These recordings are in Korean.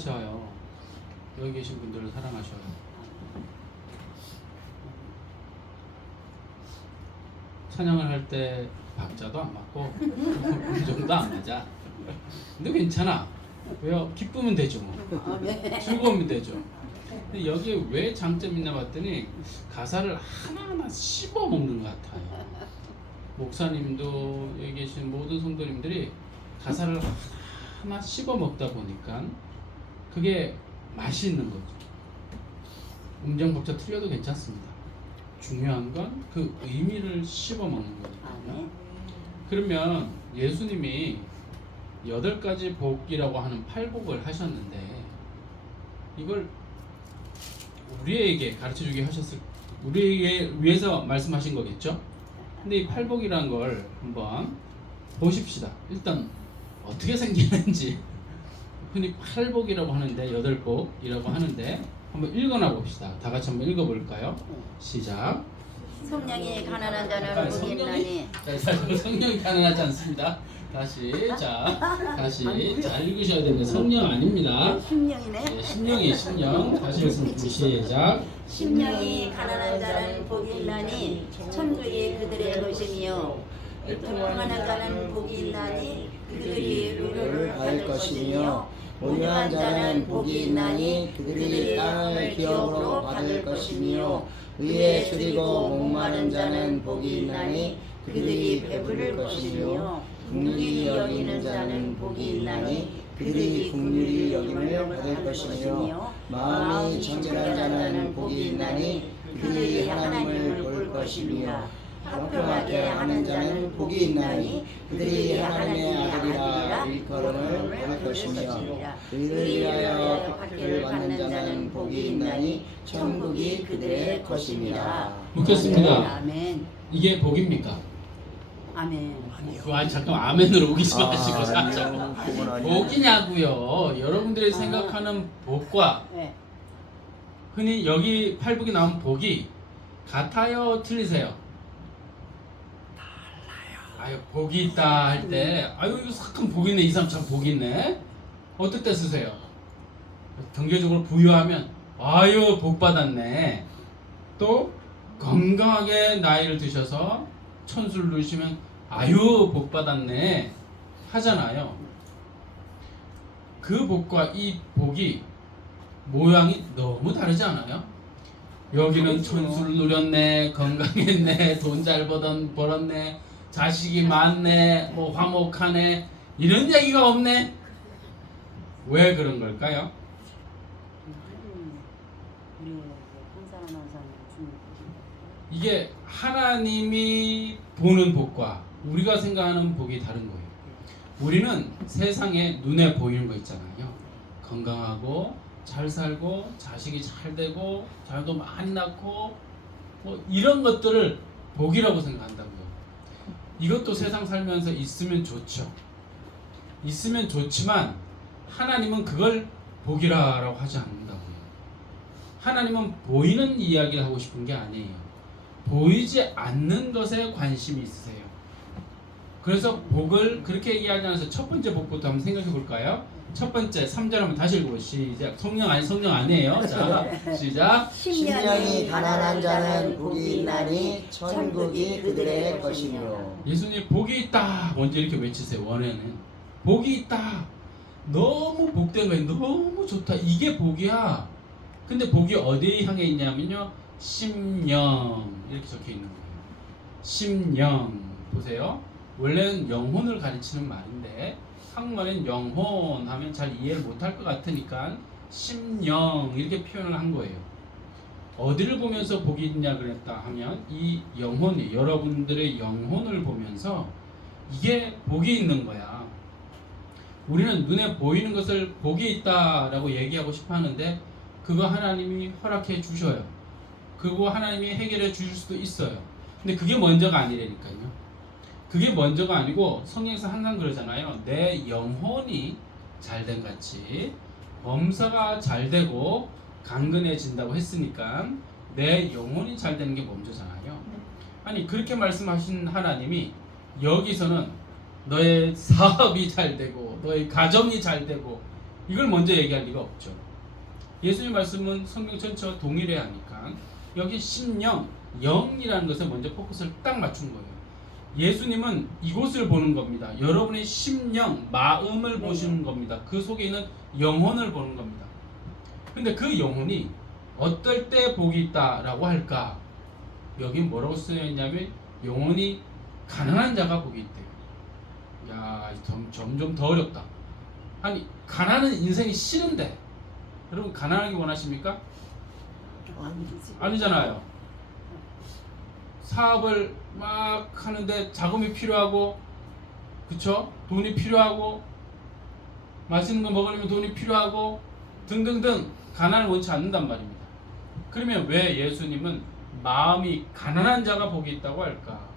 사랑하셔요. 여기 계신 분들을 사랑하셔요. 찬양을 할 때 박자도 안 맞고 음정도 안 맞아. 근데 괜찮아. 왜요? 기쁘면 되죠 뭐. 즐거우면 되죠. 근데 여기에 왜 장점이 있나 봤더니 가사를 하나하나 씹어 먹는 것 같아요. 목사님도 여기 계신 모든 성도님들이 가사를 하나 씹어 먹다 보니까 그게 맛이 있는 거죠. 음정 박자 틀려도 괜찮습니다. 중요한 건 그 의미를 씹어 먹는 거니까요. 그러면 예수님이 8가지 복이라고 하는 8복을 하셨는데 이걸 우리에게 가르쳐주게 하셨을, 우리에게 위해서 말씀하신 거겠죠? 근데 이 8복이라는 걸 한번 보십시다. 일단 어떻게 생기는지. 흔히 8복이라고 하는데 8복이라고 하는데 한번 읽어나 봅시다. 다 같이 한번 읽어볼까요? 시작. 성령이 가난한 자는 복이 있나니. 성령이 가난하지 않습니다. 다시 잘 읽으셔야 됩니다. 성령 아닙니다. 심령이네. 네, 심령. 다시 읽습니다. 시작. 심령이 가난한 자는 복이 있나니 천국이 그들의 것이며 평안한 자는 복이 있나니 그들이 의를 받을 것이며 온유한 자는 복이 있나니 그들이 땅을 기업으로 받을 것이며 의에 줄이고 목마른 자는 복이 있나니 그들이 배부를 것이며 긍휼히 여기는 자는 복이 있나니 그들이 긍휼히 여김을 받을 것이며 마음이 정결한 자는 복이 있나니 그들이 하나님을 볼 것이며 화평하게 하는 자는 복이 있나니 그들이 하나님의 아들이라 일컬음을 받을 것이며 의를 위하여 박해를 받는 자는 복이 있나니 천국이 그들의 것입니다. 묻겠습니다. 아멘. 이게 복입니까? 아멘. 잠깐 아멘으로 오기지 마시고 아니요. 그건 아니에요. 복이냐고요. 여러분들이 생각하는 복과 네. 흔히 여기 8복이 나온 복이 같아요? 틀리세요? 아유, 복이 있다 할 때 아유 이거 참 복이 있네, 이 사람 참 복이 있네. 어떨 때 쓰세요? 경제적으로 부유하면 아유 복 받았네. 또 건강하게 나이를 드셔서 천수를 누리시면 아유 복 받았네 하잖아요. 그 복과 이 복이 모양이 너무 다르지 않아요? 여기는 천수를 누렸네, 건강했네, 돈 잘 벌었네, 자식이 많네, 뭐 화목하네, 이런 얘기가 없네. 왜 그런 걸까요? 이게 하나님이 보는 복과 우리가 생각하는 복이 다른 거예요. 우리는 세상에 눈에 보이는 거 있잖아요. 건강하고 잘 살고 자식이 잘 되고 자녀도 많이 낳고 뭐 이런 것들을 복이라고 생각한다고요. 이것도 세상 살면서 있으면 좋죠. 있으면 좋지만 하나님은 그걸 복이라고 하지 않는다고요. 하나님은 보이는 이야기를 하고 싶은 게 아니에요. 보이지 않는 것에 관심이 있으세요. 그래서 복을 그렇게 얘기하지 않아서 첫 번째 복부터 한번 생각해 볼까요? 첫 번째 3절 한번 다시 읽어보시죠. 시작. 성령 아니에요. 자, 시작. 심령이 가난한 자는 복이 있나니 천국이 그들의 것이며. 예수님 복이 있다 먼저 이렇게 외치세요. 원에는 복이 있다. 너무 복된 거예요. 너무 좋다. 이게 복이야. 근데 복이 어디에 향해 있냐면요, 심령 이렇게 적혀 있는 거예요. 심령 보세요. 원래는 영혼을 가르치는 말인데 한국말엔 영혼 하면 잘 이해를 못할 것 같으니까 심령 이렇게 표현을 한 거예요. 어디를 보면서 복이 있냐 그랬다 하면 이 영혼이, 여러분들의 영혼을 보면서 이게 복이 있는 거야. 우리는 눈에 보이는 것을 복이 있다라고 얘기하고 싶어 하는데 그거 하나님이 허락해 주셔요. 그거 하나님이 해결해 주실 수도 있어요. 근데 그게 먼저가 아니라니까요. 그게 먼저가 아니고 성경에서 항상 그러잖아요. 내 영혼이 잘된 같이 범사가 잘되고 강건해진다고 했으니까 내 영혼이 잘되는 게 먼저잖아요. 아니 그렇게 말씀하신 하나님이 여기서는 너의 사업이 잘되고 너의 가정이 잘되고 이걸 먼저 얘기할 리가 없죠. 예수님 말씀은 성경 전체와 동일해야 하니까 여기 심령, 영이라는 것에 먼저 포커스를 딱 맞춘 거예요. 예수님은 이곳을 보는 겁니다. 여러분의 심령, 마음을 보시는 겁니다. 그 속에 있는 영혼을 보는 겁니다. 근데 그 영혼이 어떨 때 복이 있다라고 할까? 여기 뭐라고 쓰여있냐면 영혼이 가난한 자가 복이 있대요. 야, 점점 더 어렵다. 아니, 가난은 인생이 싫은데 여러분 가난하게 원하십니까? 아니잖아요. 사업을 막 하는데 자금이 필요하고, 그쵸? 돈이 필요하고, 맛있는 거 먹으려면 돈이 필요하고 등등등 가난을 원치 않는단 말입니다. 그러면 왜 예수님은 마음이 가난한 자가 복이 있다고 할까?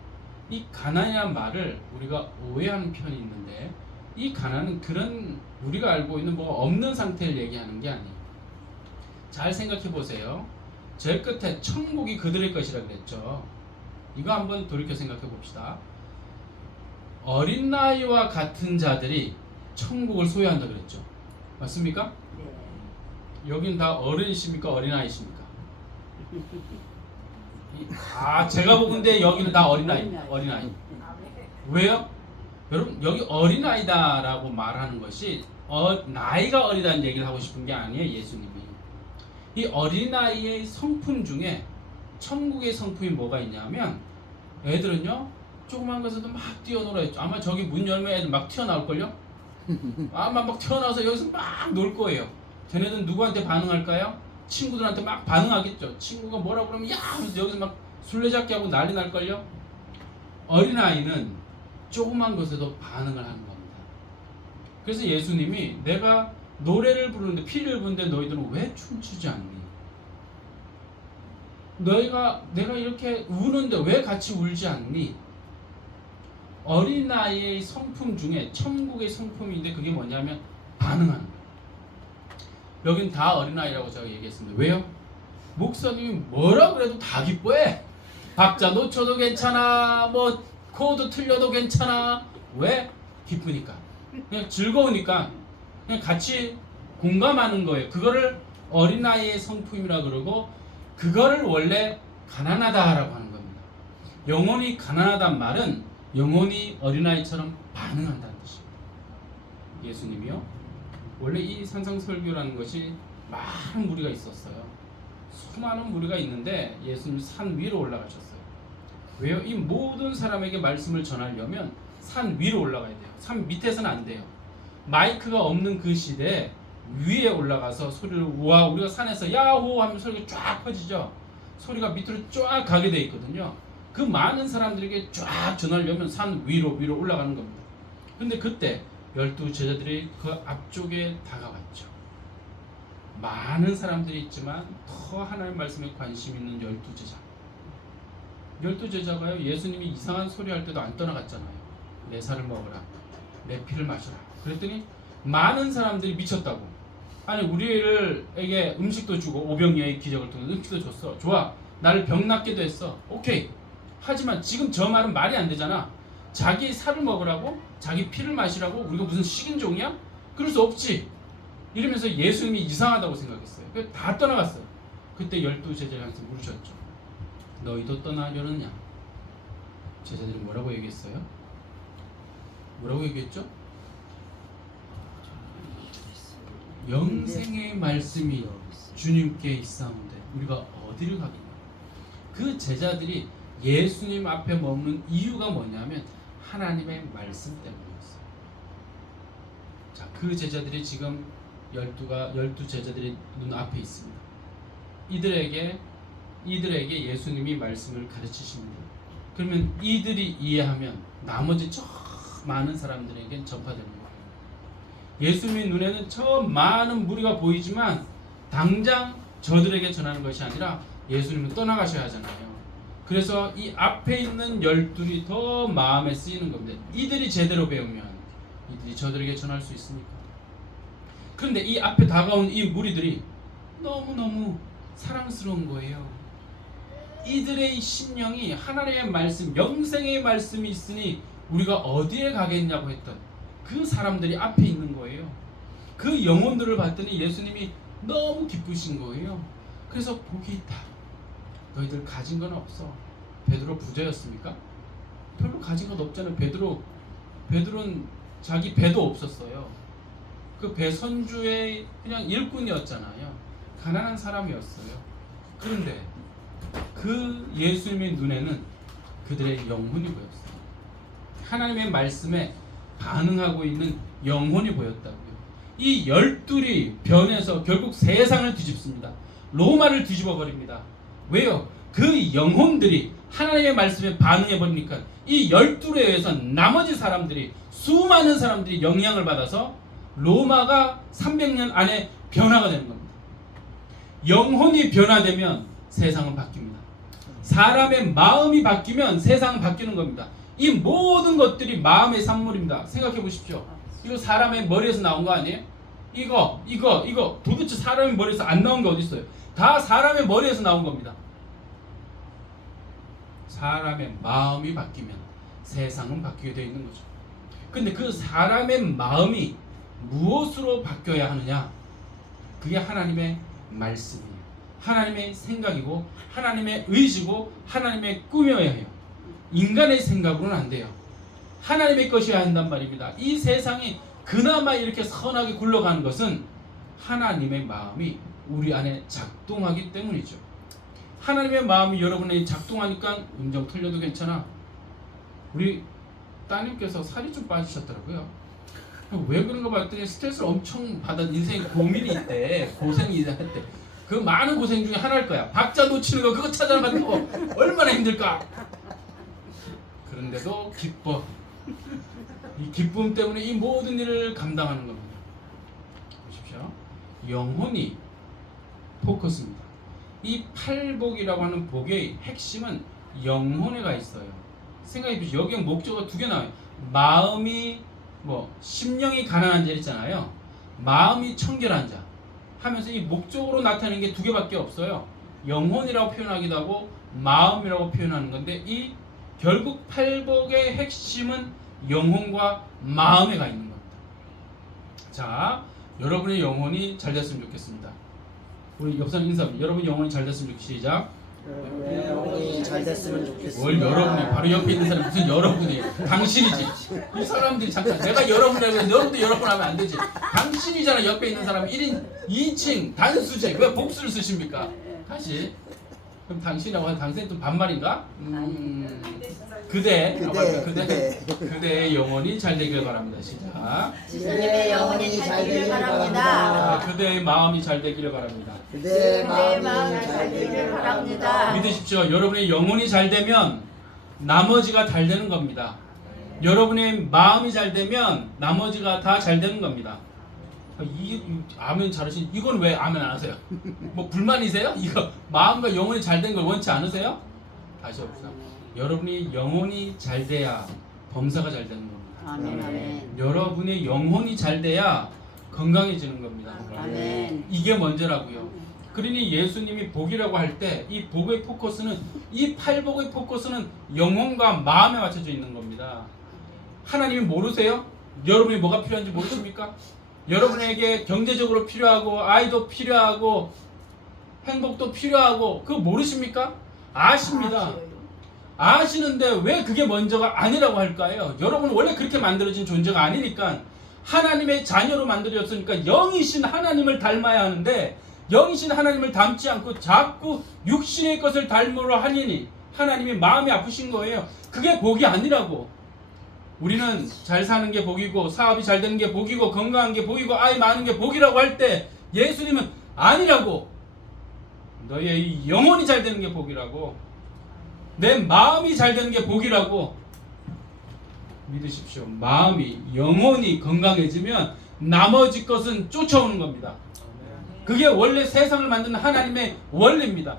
이 가난이란 말을 우리가 오해하는 편이 있는데, 이 가난은 그런 우리가 알고 있는 뭐가 없는 상태를 얘기하는 게 아니에요. 잘 생각해 보세요. 제 끝에 천국이 그들의 것이라 그랬죠. 이거 한번 돌이켜 생각해 봅시다. 어린 나이와 같은 자들이 천국을 소유한다 그랬죠. 맞습니까? 네. 여긴 다 어른이십니까? 어린아이십니까? 제가 보건데 여기는 다 어린아이. 왜요? 여러분, 여기 어린아이다라고 말하는 것이 나이가 어리다는 얘기를 하고 싶은 게 아니에요. 예수님이 이 어린아이의 성품 중에 천국의 성품이 뭐가 있냐면, 애들은요 조그만 것에도 막 뛰어놀아요. 아마 저기 문 열면 애들 막 튀어나올걸요? 아마 막 튀어나와서 여기서 막 놀 거예요. 쟤네들은 누구한테 반응할까요? 친구들한테 막 반응하겠죠. 친구가 뭐라고 그러면 야 하면서 여기서 막 술래잡기 하고 난리 날걸요? 어린아이는 조그만 것에도 반응을 하는 겁니다. 그래서 예수님이 내가 노래를 부르는데, 피를 부는데 너희들은 왜 춤추지 않니? 내가 이렇게 우는데 왜 같이 울지 않니? 어린아이의 성품 중에 천국의 성품인데 그게 뭐냐면 반응하는 거예요. 여긴 다 어린아이라고 제가 얘기했습니다. 왜요? 목사님이 뭐라 그래도 다 기뻐해. 박자 놓쳐도 괜찮아, 뭐 코드 틀려도 괜찮아. 왜? 기쁘니까, 그냥 즐거우니까, 그냥 같이 공감하는 거예요. 그거를 어린아이의 성품이라 그러고, 그거를 원래 가난하다라고 하는 겁니다. 영혼이 가난하단 말은 영혼이 어린아이처럼 반응한다는 뜻입니다. 예수님이요, 원래 이 산상설교라는 것이 많은 무리가 있었어요. 수많은 무리가 있는데 예수님이 산 위로 올라가셨어요. 왜요? 이 모든 사람에게 말씀을 전하려면 산 위로 올라가야 돼요. 산 밑에서는 안 돼요. 마이크가 없는 그 시대에 위에 올라가서 소리를, 우와, 우리가 산에서 야호 하면 소리가 쫙 퍼지죠. 소리가 밑으로 쫙 가게 돼 있거든요. 그 많은 사람들에게 쫙 전하려면 산 위로 올라가는 겁니다. 근데 그때 12 제자들이 그 앞쪽에 다가갔죠. 많은 사람들이 있지만 더 하나님의 말씀에 관심 있는 12 제자. 12 제자가요, 예수님이 이상한 소리 할 때도 안 떠나갔잖아요. 내 살을 먹어라, 내 피를 마셔라. 그랬더니 많은 사람들이 미쳤다고. 아니, 우리에게 음식도 주고 오병이어의 기적을 통해 음식도 줬어. 좋아, 나를 병 낫게도 했어. 오케이. 하지만 지금 저 말은 말이 안 되잖아. 자기 살을 먹으라고? 자기 피를 마시라고? 우리가 무슨 식인종이야? 그럴 수 없지. 이러면서 예수님이 이상하다고 생각했어요. 그래서 다 떠나갔어요. 그때 12 제자한테 물으셨죠. 너희도 떠나려느냐? 제자들이 뭐라고 얘기했어요? 뭐라고 얘기했죠? 영생의 말씀이 주님께 있사온데 우리가 어디를 가겠냐? 그 제자들이 예수님 앞에 머무는 이유가 뭐냐면 하나님의 말씀 때문이었어요. 자, 그 제자들이 지금 12 제자들이 눈앞에 있습니다. 이들에게 예수님이 말씀을 가르치십니다. 그러면 이들이 이해하면 나머지 저 많은 사람들에게 전파되는 거예요. 예수님의 눈에는 저 많은 무리가 보이지만 당장 저들에게 전하는 것이 아니라 예수님은 떠나가셔야 하잖아요. 그래서 이 앞에 있는 12이 더 마음에 쓰이는 겁니다. 이들이 제대로 배우면 이들이 저들에게 전할 수 있으니까. 그런데 이 앞에 다가온 이 무리들이 너무너무 사랑스러운 거예요. 이들의 심령이 하나님의 말씀, 영생의 말씀이 있으니 우리가 어디에 가겠냐고 했던 그 사람들이 앞에 있는 거예요. 그 영혼들을 봤더니 예수님이 너무 기쁘신 거예요. 그래서 복이 있다. 너희들 가진 건 없어. 베드로 부자였습니까? 별로 가진 건 없잖아요. 베드로는 자기 배도 없었어요. 그 배 선주의 그냥 일꾼이었잖아요. 가난한 사람이었어요. 그런데 그 예수님의 눈에는 그들의 영혼이 보였어요. 하나님의 말씀에 반응하고 있는 영혼이 보였다고요. 이 12이 변해서 결국 세상을 뒤집습니다. 로마를 뒤집어 버립니다. 왜요? 그 영혼들이 하나님의 말씀에 반응해 버리니까 이 12에 의해서 나머지 사람들이, 수많은 사람들이 영향을 받아서 로마가 300년 안에 변화가 되는 겁니다. 영혼이 변화되면 세상은 바뀝니다. 사람의 마음이 바뀌면 세상은 바뀌는 겁니다. 이 모든 것들이 마음의 산물입니다. 생각해 보십시오. 이거 사람의 머리에서 나온 거 아니에요? 이거 도대체 사람의 머리에서 안 나온 게 어디 있어요? 다 사람의 머리에서 나온 겁니다. 사람의 마음이 바뀌면 세상은 바뀌게 되어 있는 거죠. 근데 그 사람의 마음이 무엇으로 바뀌어야 하느냐? 그게 하나님의 말씀이에요. 하나님의 생각이고 하나님의 의지고 하나님의 꿈이어야 해요. 인간의 생각으로는 안 돼요. 하나님의 것이어야 한단 말입니다. 이 세상이 그나마 이렇게 선하게 굴러가는 것은 하나님의 마음이 우리 안에 작동하기 때문이죠. 하나님의 마음이 여러분에게 작동하니까 음정 틀려도 괜찮아. 우리 따님께서 살이 좀 빠지셨더라고요. 왜 그런가 봤더니 스트레스를 엄청 받아, 인생에 고민이 있대. 고생이 있대. 그 많은 고생 중에 하나일 거야. 박자 놓치는 거 그거 찾아가는 거 얼마나 힘들까. 그런데도 기뻐. 이 기쁨 때문에 이 모든 일을 감당하는 겁니다. 보십시오. 영혼이 포커스입니다. 이 팔복이라고 하는 복의 핵심은 영혼에가 있어요. 생각해 보시죠. 여기 목적어가 두 개 나와요. 마음이 심령이 가난한 자 있잖아요. 마음이 청결한 자 하면서 이 목적으로 나타내는 게 두 개밖에 없어요. 영혼이라고 표현하기도 하고 마음이라고 표현하는 건데, 이 결국 팔복의 핵심은 영혼과 마음에 가 있는 겁니다. 자, 여러분의 영혼이 잘 됐으면 좋겠습니다. 우리 옆사람 인사합니다. 여러분 영혼이 잘 됐으면 좋겠습니다. 시작. 영혼이 잘 됐으면 좋겠습니다. 뭘 여러분이, 바로 옆에 있는 사람이 무슨 여러분이, 당신이지. 이 사람들이 잠깐, 내가 여러분이라고 했는데 여러분도 여러분 하면 안 되지. 당신이잖아. 옆에 있는 사람 1인 2층 단수제. 왜 복수를 쓰십니까? 다시. 그럼 당신이라고 하는 당신이 또 반말인가? 그대의 영혼이 잘 되길 바랍니다. 시작. 그대의 영혼이 잘 되길 바랍니다. 그대의 마음이 잘 되기를 바랍니다. 그대의 마음이 마음이 잘 되길 바랍니다. 믿으십시오. 여러분의 영혼이 잘 되면 나머지가 잘 되는 겁니다. 여러분의 마음이 잘 되면 나머지가 다 잘 되는 겁니다. 아멘 잘하신, 이건 왜 아멘 안 하세요? 뭐 불만이세요? 이거 마음과 영혼이 잘 된 걸 원치 않으세요? 다시 봅시다. 여러분이 영혼이 잘 돼야 범사가 잘 되는 겁니다. 아멘, 아멘. 여러분의 영혼이 잘 돼야 건강해지는 겁니다. 아멘. 이게 먼저라고요. 그러니 예수님이 복이라고 할 때 이 복의 포커스는, 이 팔복의 포커스는 영혼과 마음에 맞춰져 있는 겁니다. 하나님이 모르세요? 여러분이 뭐가 필요한지 모르십니까? 여러분에게 경제적으로 필요하고 아이도 필요하고 행복도 필요하고 그거 모르십니까? 아십니다. 아시는데 왜 그게 먼저가 아니라고 할까요? 여러분은 원래 그렇게 만들어진 존재가 아니니까, 하나님의 자녀로 만들어졌으니까 영이신 하나님을 닮아야 하는데, 영이신 하나님을 닮지 않고 자꾸 육신의 것을 닮으려 하니 하나님이 마음이 아프신 거예요. 그게 복이 아니라고. 우리는 잘 사는 게 복이고 사업이 잘 되는 게 복이고 건강한 게 복이고 아이 많은 게 복이라고 할 때, 예수님은 아니라고. 너의 이 영혼이 잘 되는 게 복이라고. 내 마음이 잘 되는 게 복이라고. 믿으십시오. 마음이, 영혼이 건강해지면 나머지 것은 쫓아오는 겁니다. 그게 원래 세상을 만드는 하나님의 원리입니다.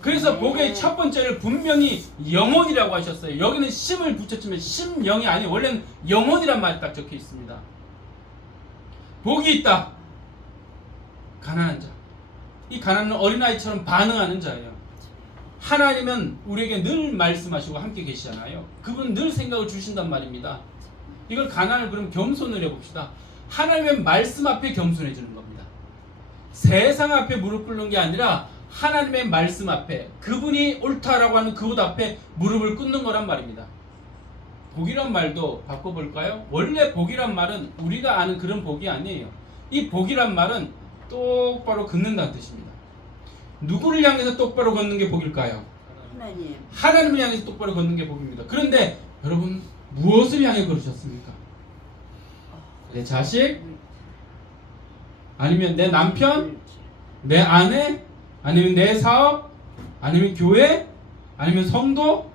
그래서 복의 첫 번째를 분명히 영혼이라고 하셨어요. 여기는 심을 붙였지만 심영이 아니에요. 원래는 영혼이란 말이 딱 적혀 있습니다. 복이 있다. 가난한 자. 이 가난은 어린아이처럼 반응하는 자예요. 하나님은 우리에게 늘 말씀하시고 함께 계시잖아요. 그분은 늘 생각을 주신단 말입니다. 이걸 가난을 그럼 겸손을 해봅시다. 하나님의 말씀 앞에 겸손해지는 겁니다. 세상 앞에 무릎 꿇는 게 아니라 하나님의 말씀 앞에, 그분이 옳다라고 하는 그곳 앞에 무릎을 꿇는 거란 말입니다. 복이란 말도 바꿔볼까요? 원래 복이란 말은 우리가 아는 그런 복이 아니에요. 이 복이란 말은 똑바로 걷는다는 뜻입니다. 누구를 향해서 똑바로 걷는 게 복일까요? 하나님. 하나님을 향해서 똑바로 걷는 게 복입니다. 그런데 여러분, 무엇을 향해 걸으셨습니까? 내 자식? 아니면 내 남편? 내 아내? 아니면 내 사업? 아니면 교회? 아니면 성도?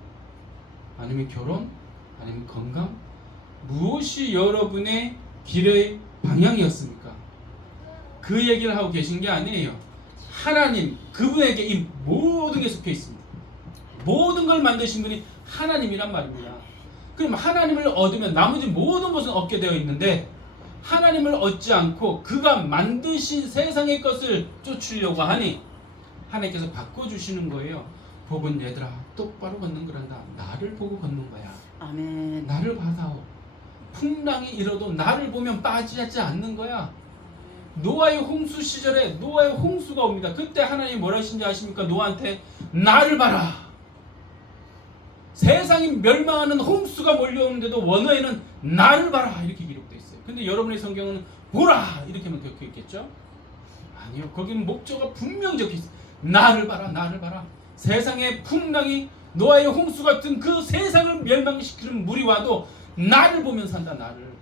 아니면 결혼? 아니면 건강? 무엇이 여러분의 길의 방향이었습니까? 그 얘기를 하고 계신 게 아니에요. 하나님, 그분에게 이 모든 게 속해 있습니다. 모든 걸 만드신 분이 하나님이란 말입니다. 그럼 하나님을 얻으면 나머지 모든 것은 얻게 되어 있는데, 하나님을 얻지 않고 그가 만드신 세상의 것을 쫓으려고 하니 하나님께서 바꿔주시는 거예요. 복은 얘들아 똑바로 걷는 거란다. 나를 보고 걷는 거야. 아멘. 나를 받아오. 풍랑이 일어도 나를 보면 빠지지 않는 거야. 노아의 홍수 시절에 노아의 홍수가 옵니다. 그때 하나님이 뭐라 하신지 아십니까? 노아한테 나를 봐라. 세상이 멸망하는 홍수가 몰려오는데도 원어에는 나를 봐라 이렇게 기록되어 있어요. 근데 여러분의 성경은 보라 이렇게만 적혀 있겠죠? 아니요. 거기는 목적어가 분명히 적혀 있어요. 나를 봐라, 나를 봐라. 세상의 풍랑이 노아의 홍수 같은 그 세상을 멸망시키는 물이 와도 나를 보면 산다. 나를.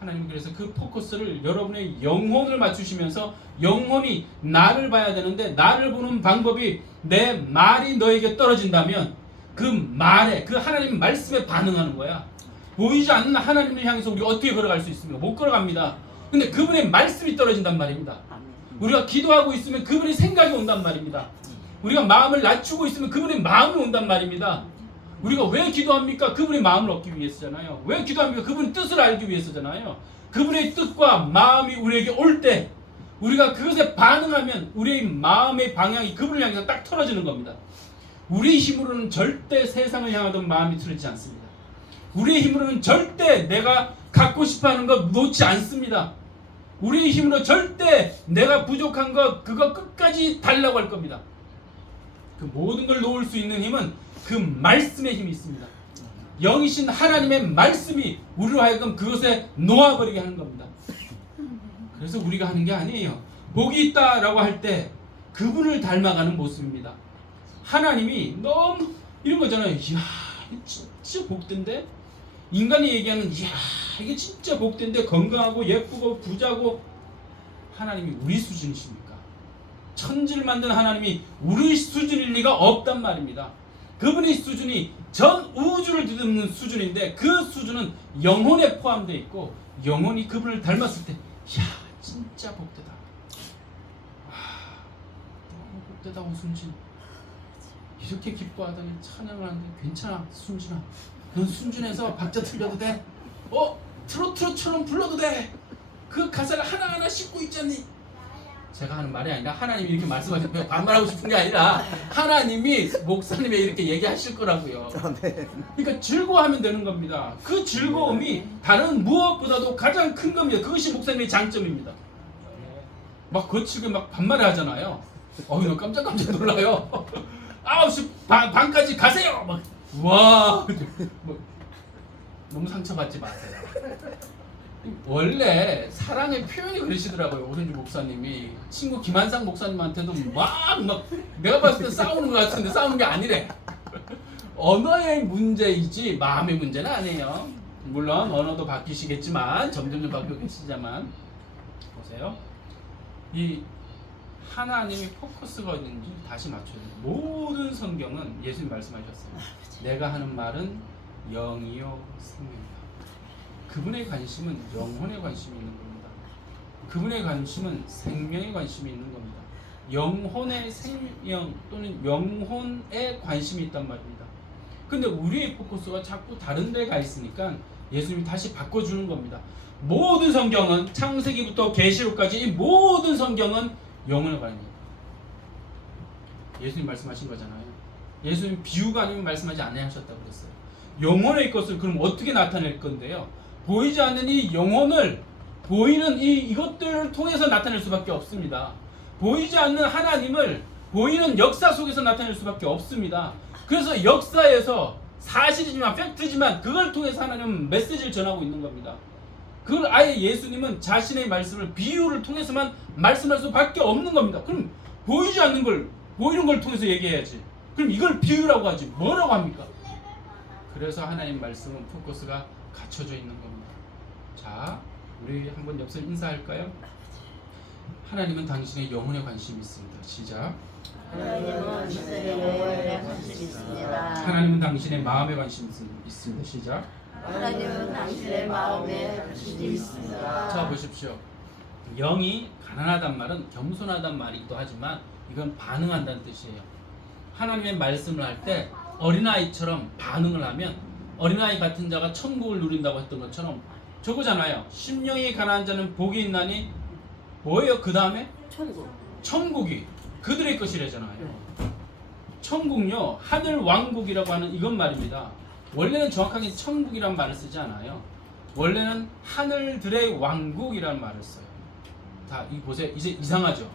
하나님은 그래서 그 포커스를 여러분의 영혼을 맞추시면서 영혼이 나를 봐야 되는데, 나를 보는 방법이 내 말이 너에게 떨어진다면 그 말에, 그 하나님 말씀에 반응하는 거야. 보이지 않는 하나님을 향해서 우리가 어떻게 걸어갈 수 있습니까? 못 걸어갑니다. 근데 그분의 말씀이 떨어진단 말입니다. 우리가 기도하고 있으면 그분의 생각이 온단 말입니다. 우리가 마음을 낮추고 있으면 그분의 마음이 온단 말입니다. 우리가 왜 기도합니까? 그분의 마음을 얻기 위해서잖아요. 왜 기도합니까? 그분의 뜻을 알기 위해서잖아요. 그분의 뜻과 마음이 우리에게 올 때 우리가 그것에 반응하면 우리의 마음의 방향이 그분을 향해서 딱 틀어지는 겁니다. 우리 힘으로는 절대 세상을 향하던 마음이 틀어지지 않습니다. 우리의 힘으로는 절대 내가 갖고 싶어하는 것 놓지 않습니다. 우리의 힘으로 절대 내가 부족한 것 그거 끝까지 달라고 할 겁니다. 그 모든 걸 놓을 수 있는 힘은 그 말씀의 힘이 있습니다. 영이신 하나님의 말씀이 우리로 하여금 그것에 놓아버리게 하는 겁니다. 그래서 우리가 하는 게 아니에요. 복이 있다라고 할 때 그분을 닮아가는 모습입니다. 하나님이 너무 이런 거잖아요. 이야, 이게 진짜 복된데? 인간이 얘기하는 이야, 이게 진짜 복된데, 건강하고 예쁘고 부자고. 하나님이 우리 수준이십니까? 천지를 만든 하나님이 우리 수준일 리가 없단 말입니다. 그분의 수준이 전 우주를 뒤덮는 수준인데, 그 수준은 영혼에 포함되어 있고, 영혼이 그분을 닮았을 때 이야, 진짜 복되다. 너무 복되다 오순진. 이렇게 기뻐하더니 찬양을 하는데 괜찮아 순진아, 넌 순진해서 박자 틀려도 돼. 트로트처럼 불러도 돼. 그 가사를 하나하나 씹고 있지 않니? 제가 하는 말이 아니라 하나님이 이렇게 말씀하시면 반말하고 싶은 게 아니라 하나님이 목사님이 이렇게 얘기하실 거라고요. 그러니까 즐거워하면 되는 겁니다. 그 즐거움이 다른 무엇보다도 가장 큰 겁니다. 그것이 목사님의 장점입니다. 막 거치게 막 반말을 하잖아요. 나 깜짝 놀라요. 9시 반까지 가세요. 막 와, 너무 상처받지 마세요. 원래 사랑의 표현이 그러시더라고요. 오른주 목사님이 친구 김한상 목사님한테도 막 내가 봤을 때 싸우는 것 같은데 싸우는 게 아니래. 언어의 문제이지 마음의 문제는 아니에요. 물론 언어도 바뀌시겠지만 점점 바뀌고 계시지만 보세요. 이 하나님이 포커스가 어딘지 다시 맞춰야 돼요. 모든 성경은 예수님 말씀하셨어요. 내가 하는 말은 영이요 생명이다. 그분의 관심은 영혼에 관심이 있는 겁니다. 그분의 관심은 생명에 관심이 있는 겁니다. 영혼의 생명 또는 영혼에 관심이 있단 말입니다. 근데 우리의 포커스가 자꾸 다른 데 가 있으니까 예수님이 다시 바꿔주는 겁니다. 모든 성경은 창세기부터 계시록까지 이 모든 성경은 영혼에 관해요. 예수님 말씀하신 거잖아요. 예수님 비유가 아니면 말씀하지 않으셨다고 그랬어요. 영혼의 것을 그럼 어떻게 나타낼 건데요? 보이지 않는 이 영혼을 보이는 이것들을 통해서 나타낼 수밖에 없습니다. 보이지 않는 하나님을 보이는 역사 속에서 나타낼 수밖에 없습니다. 그래서 역사에서 사실이지만 팩트지만 그걸 통해서 하나님은 메시지를 전하고 있는 겁니다. 그걸 아예 예수님은 자신의 말씀을 비유를 통해서만 말씀할 수밖에 없는 겁니다. 그럼 보이지 않는 걸 보이는 걸 통해서 얘기해야지. 그럼 이걸 비유라고 하지 뭐라고 합니까? 그래서 하나님 말씀은 포커스가 갖춰져 있는 겁니다. 자, 우리 한번 옆서 인사할까요? 하나님은 당신의 영혼에 관심이 있습니다. 시작. 하나님은 신의 영혼에 관심이 있습니다. 하나님은 당신의 마음에 관심이 있습니다. 시작. 하나님은 당신의 마음에 관심이 있습니다. 자, 보십시오. 영이 가난하단 말은 겸손하단 말이기도 하지만 이건 반응한다는 뜻이에요. 하나님의 말씀을 할 때 어린아이처럼 반응을 하면 어린아이 같은 자가 천국을 누린다고 했던 것처럼 저거잖아요. 심령이 가난한 자는 복이 있나니 뭐예요? 그 다음에 천국. 천국이 그들의 것이래잖아요. 천국요, 하늘 왕국이라고 하는 이건 말입니다. 원래는 정확하게 천국이란 말을 쓰지 않아요. 원래는 하늘들의 왕국이라는 말을 써요. 자, 이 보세요. 이제 이상하죠.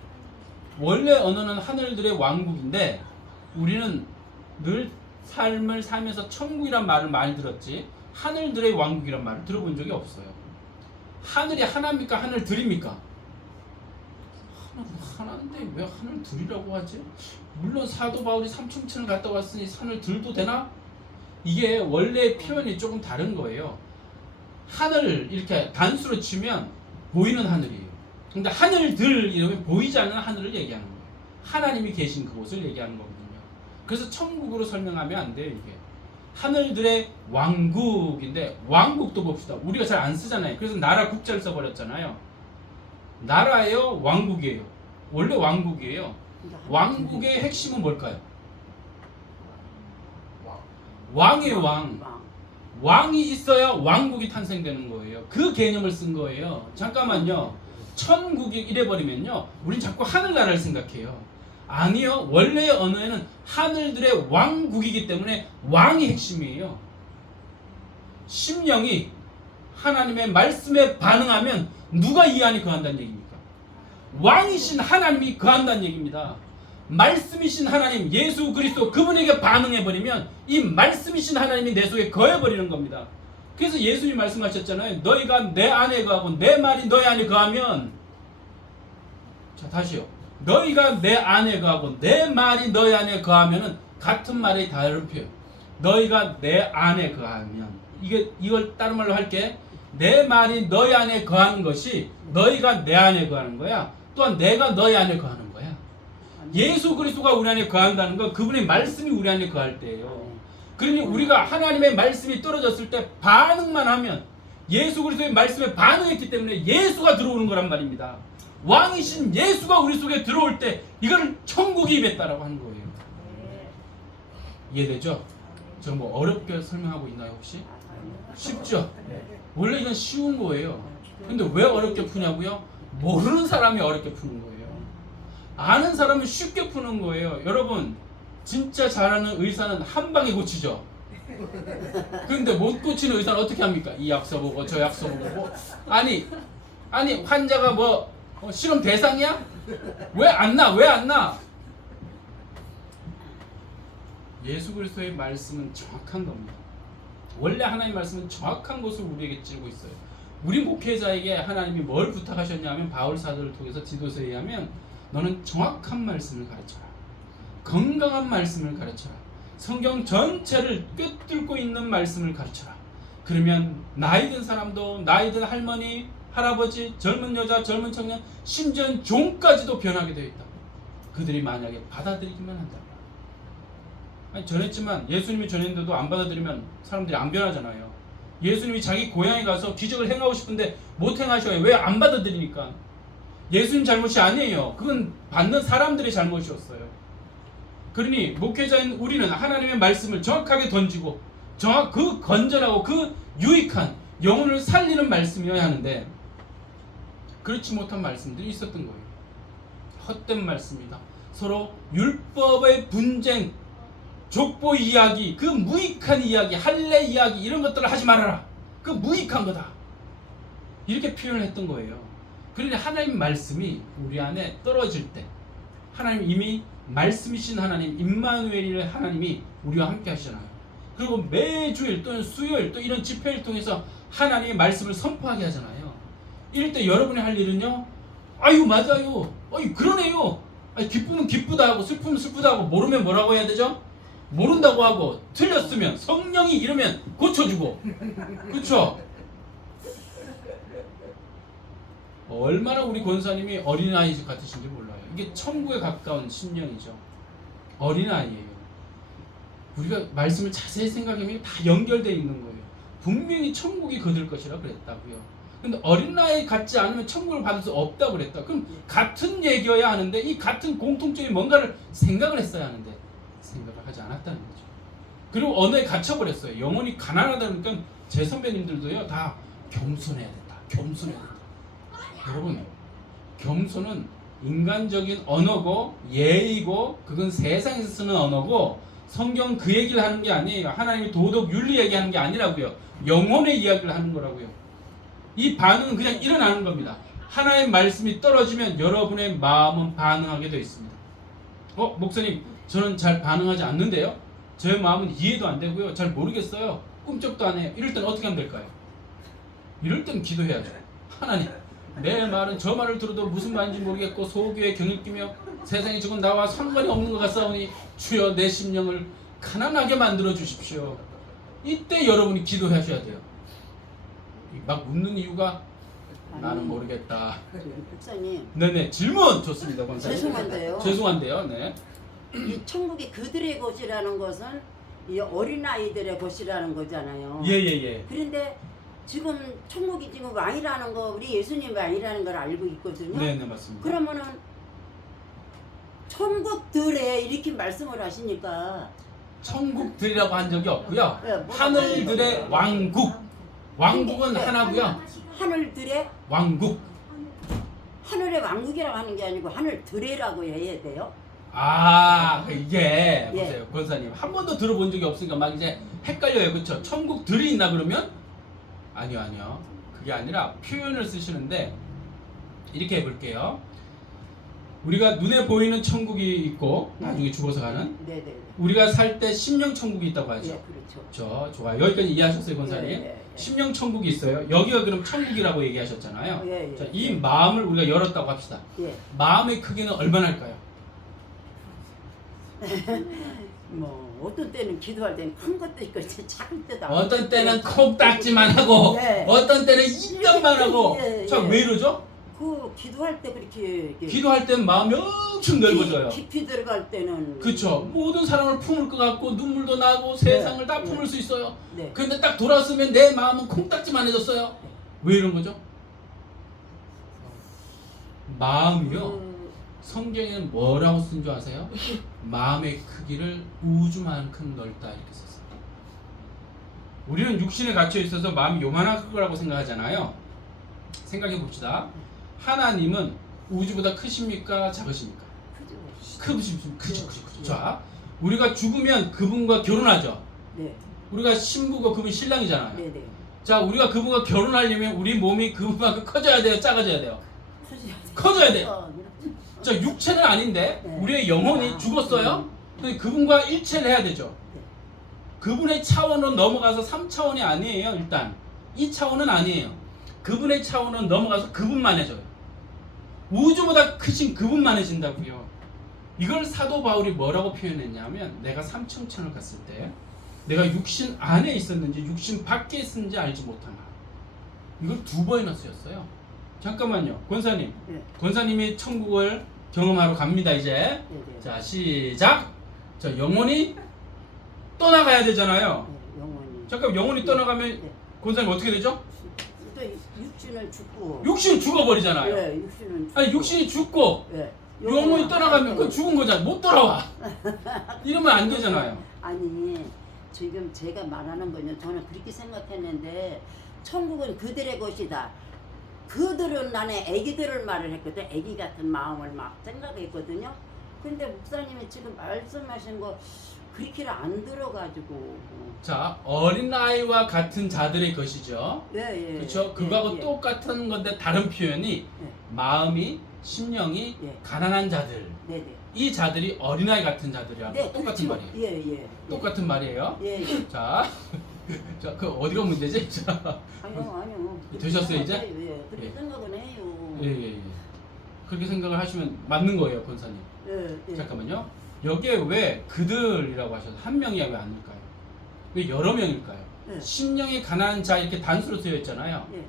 원래 언어는 하늘들의 왕국인데 우리는 늘 삶을 살면서 천국이란 말을 많이 들었지 하늘들의 왕국이란 말을 들어본 적이 없어요. 하늘이 하나입니까? 하늘들입니까? 하나인데 왜 하늘들이라고 하지? 물론 사도 바울이 삼층천을 갔다 왔으니 하늘들도 되나? 이게 원래 표현이 조금 다른 거예요. 하늘 이렇게 단수로 치면 보이는 하늘이에요. 근데 하늘들 이러면 보이지 않는 하늘을 얘기하는 거예요. 하나님이 계신 그곳을 얘기하는 거거든요. 그래서 천국으로 설명하면 안 돼요. 이게 하늘들의 왕국인데 왕국도 봅시다. 우리가 잘 안 쓰잖아요. 그래서 나라 국자를 써버렸잖아요. 나라예요? 왕국이에요? 원래 왕국이에요. 왕국의 핵심은 뭘까요? 왕이에요. 왕이 있어야 왕국이 탄생되는 거예요. 그 개념을 쓴 거예요. 잠깐만요. 천국이 이래버리면요 우린 자꾸 하늘나라를 생각해요. 아니요. 원래의 언어에는 하늘들의 왕국이기 때문에 왕이 핵심이에요. 심령이 하나님의 말씀에 반응하면 누가 이 안에 거한다는 얘기입니까? 왕이신 하나님이 거한다는 얘기입니다. 말씀이신 하나님 예수 그리스도 그분에게 반응해버리면 이 말씀이신 하나님이 내 속에 거해버리는 겁니다. 그래서 예수님이 말씀하셨잖아요. 너희가 내 안에 거하고 내 말이 너희 안에 거하면, 자 다시요. 너희가 내 안에 거하고 내 말이 너희 안에 거하면은 같은 말의 다른 표현. 너희가 내 안에 거하면, 이걸 다른 말로 할게. 내 말이 너희 안에 거하는 것이 너희가 내 안에 거하는 거야. 또한 내가 너희 안에 거하는 거야. 예수 그리스도가 우리 안에 거한다는 건 그분의 말씀이 우리 안에 거할 때예요. 그러니 우리가 하나님의 말씀이 떨어졌을 때 반응만 하면, 예수 그리스도의 말씀에 반응했기 때문에 예수가 들어오는 거란 말입니다. 왕이신 예수가 우리 속에 들어올 때 이걸 천국이 임했다라고 하는 거예요. 이해되죠? 저 뭐 어렵게 설명하고 있나요 혹시? 쉽죠? 원래 이건 쉬운 거예요. 근데 왜 어렵게 푸냐고요? 모르는 사람이 어렵게 푸는 거예요. 아는 사람은 쉽게 푸는 거예요. 여러분 진짜 잘하는 의사는 한 방에 고치죠. 근데 못 고치는 의사는 어떻게 합니까? 이 약 써보고 저 약 써보고. 아니 환자가 뭐 실험 대상이야? 왜 안 나? 왜 안 나? 예수 그리스도의 말씀은 정확한 겁니다. 원래 하나님의 말씀은 정확한 것을 우리에게 찌르고 있어요. 우리 목회자에게 하나님이 뭘 부탁하셨냐면 바울 사도를 통해서 디도서에 의하면 너는 정확한 말씀을 가르쳐라. 건강한 말씀을 가르쳐라. 성경 전체를 꿰뚫고 있는 말씀을 가르쳐라. 그러면 나이 든 사람도 나이 든 할머니, 할아버지, 젊은 여자, 젊은 청년, 심지어 종까지도 변하게 되어 있다. 그들이 만약에 받아들이기만 한다. 아니, 전했지만 예수님이 전했는데도 안 받아들이면 사람들이 안 변하잖아요. 예수님이 자기 고향에 가서 기적을 행하고 싶은데 못 행하셔요. 왜 안 받아들이니까? 예수님 잘못이 아니에요. 그건 받는 사람들의 잘못이었어요. 그러니 목회자인 우리는 하나님의 말씀을 정확하게 던지고 그 건전하고 그 유익한 영혼을 살리는 말씀이어야 하는데 그렇지 못한 말씀들이 있었던 거예요. 헛된 말씀이다. 서로 율법의 분쟁, 족보 이야기, 그 무익한 이야기, 할례 이야기 이런 것들을 하지 말아라. 그 무익한 거다. 이렇게 표현을 했던 거예요. 그러니 하나님 말씀이 우리 안에 떨어질 때 하나님 이미 말씀이신 하나님 임마누엘의 하나님이 우리와 함께 하시잖아요. 그리고 매주일 또는 수요일 또 이런 집회를 통해서 하나님의 말씀을 선포하게 하잖아요. 이럴 때 여러분이 할 일은요, 아유 맞아요, 아유 그러네요, 아니, 기쁘면 기쁘다 하고 슬프면 슬프다 하고 모르면 뭐라고 해야 되죠? 모른다고 하고 틀렸으면 성령이 이러면 고쳐주고, 그렇죠? 얼마나 우리 권사님이 어린아이 같으신지 몰라요. 이게 천국에 가까운 신령이죠. 어린아이예요. 우리가 말씀을 자세히 생각하면 다 연결되어 있는 거예요. 분명히 천국이 거둘 것이라 그랬다고요. 근데 어린아이 같지 않으면 천국을 받을 수 없다고 그랬다. 그럼 같은 얘기여야 하는데 이 같은 공통점이 뭔가를 생각을 했어야 하는데 생각을 하지 않았다는 거죠. 그리고 언어에 갇혀버렸어요. 영혼이 가난하다 보니까 제 선배님들도요 다 겸손해야 된다. 겸손해야 된다. 여러분, 겸손은 인간적인 언어고 예의고 그건 세상에서 쓰는 언어고 성경 그 얘기를 하는 게 아니에요. 하나님이 도덕 윤리 얘기하는 게 아니라고요. 영혼의 이야기를 하는 거라고요. 이 반응은 그냥 일어나는 겁니다. 하나님의 말씀이 떨어지면 여러분의 마음은 반응하게 되어 있습니다. 목사님, 저는 잘 반응하지 않는데요. 제 마음은 이해도 안 되고요. 잘 모르겠어요. 꿈쩍도 안 해요. 이럴 때는 어떻게 하면 될까요? 이럴 때는 기도해야죠. 하나님, 내 말은 저 말을 들어도 무슨 말인지 모르겠고 소교에 경을 끼며 세상에 지금 나와 상관이 없는 것 같사오니 주여 내 심령을 가난하게 만들어 주십시오. 이때 여러분이 기도하셔야 돼요. 막 웃는 이유가 나는 모르겠다. 목사님, 네네, 질문 좋습니다, 권사님. 죄송한데요. 죄송한데요. 네. 이 천국이 그들의 곳이라는 것은 이 어린아이들의 곳이라는 거잖아요. 예예예. 그런데 지금 천국이 지금 왕이라는 거, 우리 예수님 왕이라는 걸 알고 있거든요. 네네, 맞습니다. 그러면은 천국들에 이렇게 말씀을 하시니까 천국들이라고 한 적이 없고요. 네, 뭐 하늘들의 왕국. 왕국은 네. 하나고요. 하늘들의 왕국. 하늘의 왕국이라고 하는 게 아니고 하늘들이라고 해야 돼요. 이게 예. 보세요, 권사님 한 번도 들어본 적이 없으니까 막 이제 헷갈려요, 그렇죠? 천국들이 있나 그러면? 아니요. 그게 아니라 표현을 쓰시는데 이렇게 해볼게요. 우리가 눈에 보이는 천국이 있고 나중에 죽어서 가는, 네네. 우리가 살 때 심령 천국이 있다고 하죠. 예, 그렇죠. 좋아요. 여기까지 이해하셨어요, 권사님? 예. 심령 천국이 있어요. 여기가 그럼 천국이라고 얘기하셨잖아요. 예. 자, 이 마음을 우리가 열었다고 합시다. 예. 마음의 크기는 얼마나 할까요? 뭐 어떤 때는 기도할 때는 큰 것도 있고 작은 때도 어떤 때는 콩딱지만 하고 네. 어떤 때는 입력만 하고. 예, 자, 예. 왜 이러죠? 그 기도할 때 그렇게 기도할 땐 마음이 엄청 넓어져요. 깊이 들어갈 때는 그쵸? 모든 사람을 품을 것 같고 눈물도 나고 세상을 다 품을 수 있어요. 네. 근데 딱 돌아서면 내 마음은 콩딱지만 해졌어요. 왜 이런 거죠? 마음이요, 성경에는 뭐라고 쓴 줄 아세요? 마음의 크기를 우주만큼 넓다 이렇게 썼어요. 우리는 육신에 갇혀 있어서 마음이 요만한 거라고 생각하잖아요. 생각해 봅시다. 하나님은 우주보다 크십니까? 작으십니까? 크십니까? 크죠. 자, 우리가 죽으면 그분과 결혼하죠. 네. 우리가 신부고 그분 신랑이잖아요. 네네. 자, 우리가 그분과 결혼하려면 우리 몸이 그분만큼 커져야 돼요? 작아져야 돼요? 커져야 돼요. 자, 육체는 아닌데 네. 우리의 영혼이 죽었어요. 근데 그분과 일체를 해야 되죠. 그분의 차원으로 넘어가서 3차원이 아니에요. 일단 2차원은 아니에요. 그분의 차원은 넘어가서 그분만해져요. 우주보다 크신 그분만해진다고요. 이걸 사도 바울이 뭐라고 표현했냐면, 내가 삼층천을 갔을 때 내가 육신 안에 있었는지 육신 밖에 있었는지 알지 못하나. 이걸 2번이나 쓰였어요. 잠깐만요, 권사님. 네. 권사님이 천국을 경험하러 갑니다. 이제 네네. 자, 시작. 자, 영혼이 떠나가야 되잖아요. 네, 영원히. 잠깐, 영혼이 떠나가면 네. 권사님 어떻게 되죠? 또 육신은 죽고. 육신은 죽어버리잖아요. 네, 육신은 죽고. 아니, 육신이 죽고 네. 영혼이 떠나가면 그건 죽은 거잖아요. 못 돌아와. 이러면 안 되잖아요. 아니, 지금 제가 말하는 거는 저는 그렇게 생각했는데, 천국은 그들의 것이다. 그들은, 나는 애기들을 말을 했거든. 애기 같은 마음을 막 생각했거든요. 근데 목사님이 지금 말씀하신 거, 그렇게는 안 들어가지고. 자, 어린아이와 같은 자들의 것이죠. 예, 예. 그렇죠? 그거하고 예, 예. 똑같은 건데 다른 표현이 예. 마음이 심령이 예. 가난한 자들. 네네. 이 자들이 어린아이 같은 자들이라고 네, 똑같은 그렇죠. 말이에요. 예, 예. 똑같은 말이에요. 예, 예. 자, 자, 그 어디가 문제지? 자, 아니요. 되셨어요, 이제? 예, 그렇게 예. 생각은 해요. 예, 예, 예. 그렇게 생각을 하시면 맞는 거예요, 권사님. 예, 예. 잠깐만요. 여기에 왜 그들이라고 하셔서 한 명이야 왜 아닐까요? 왜 여러 명일까요? 예. 심령이 가난한 자 이렇게 단수로 쓰여 있잖아요. 예.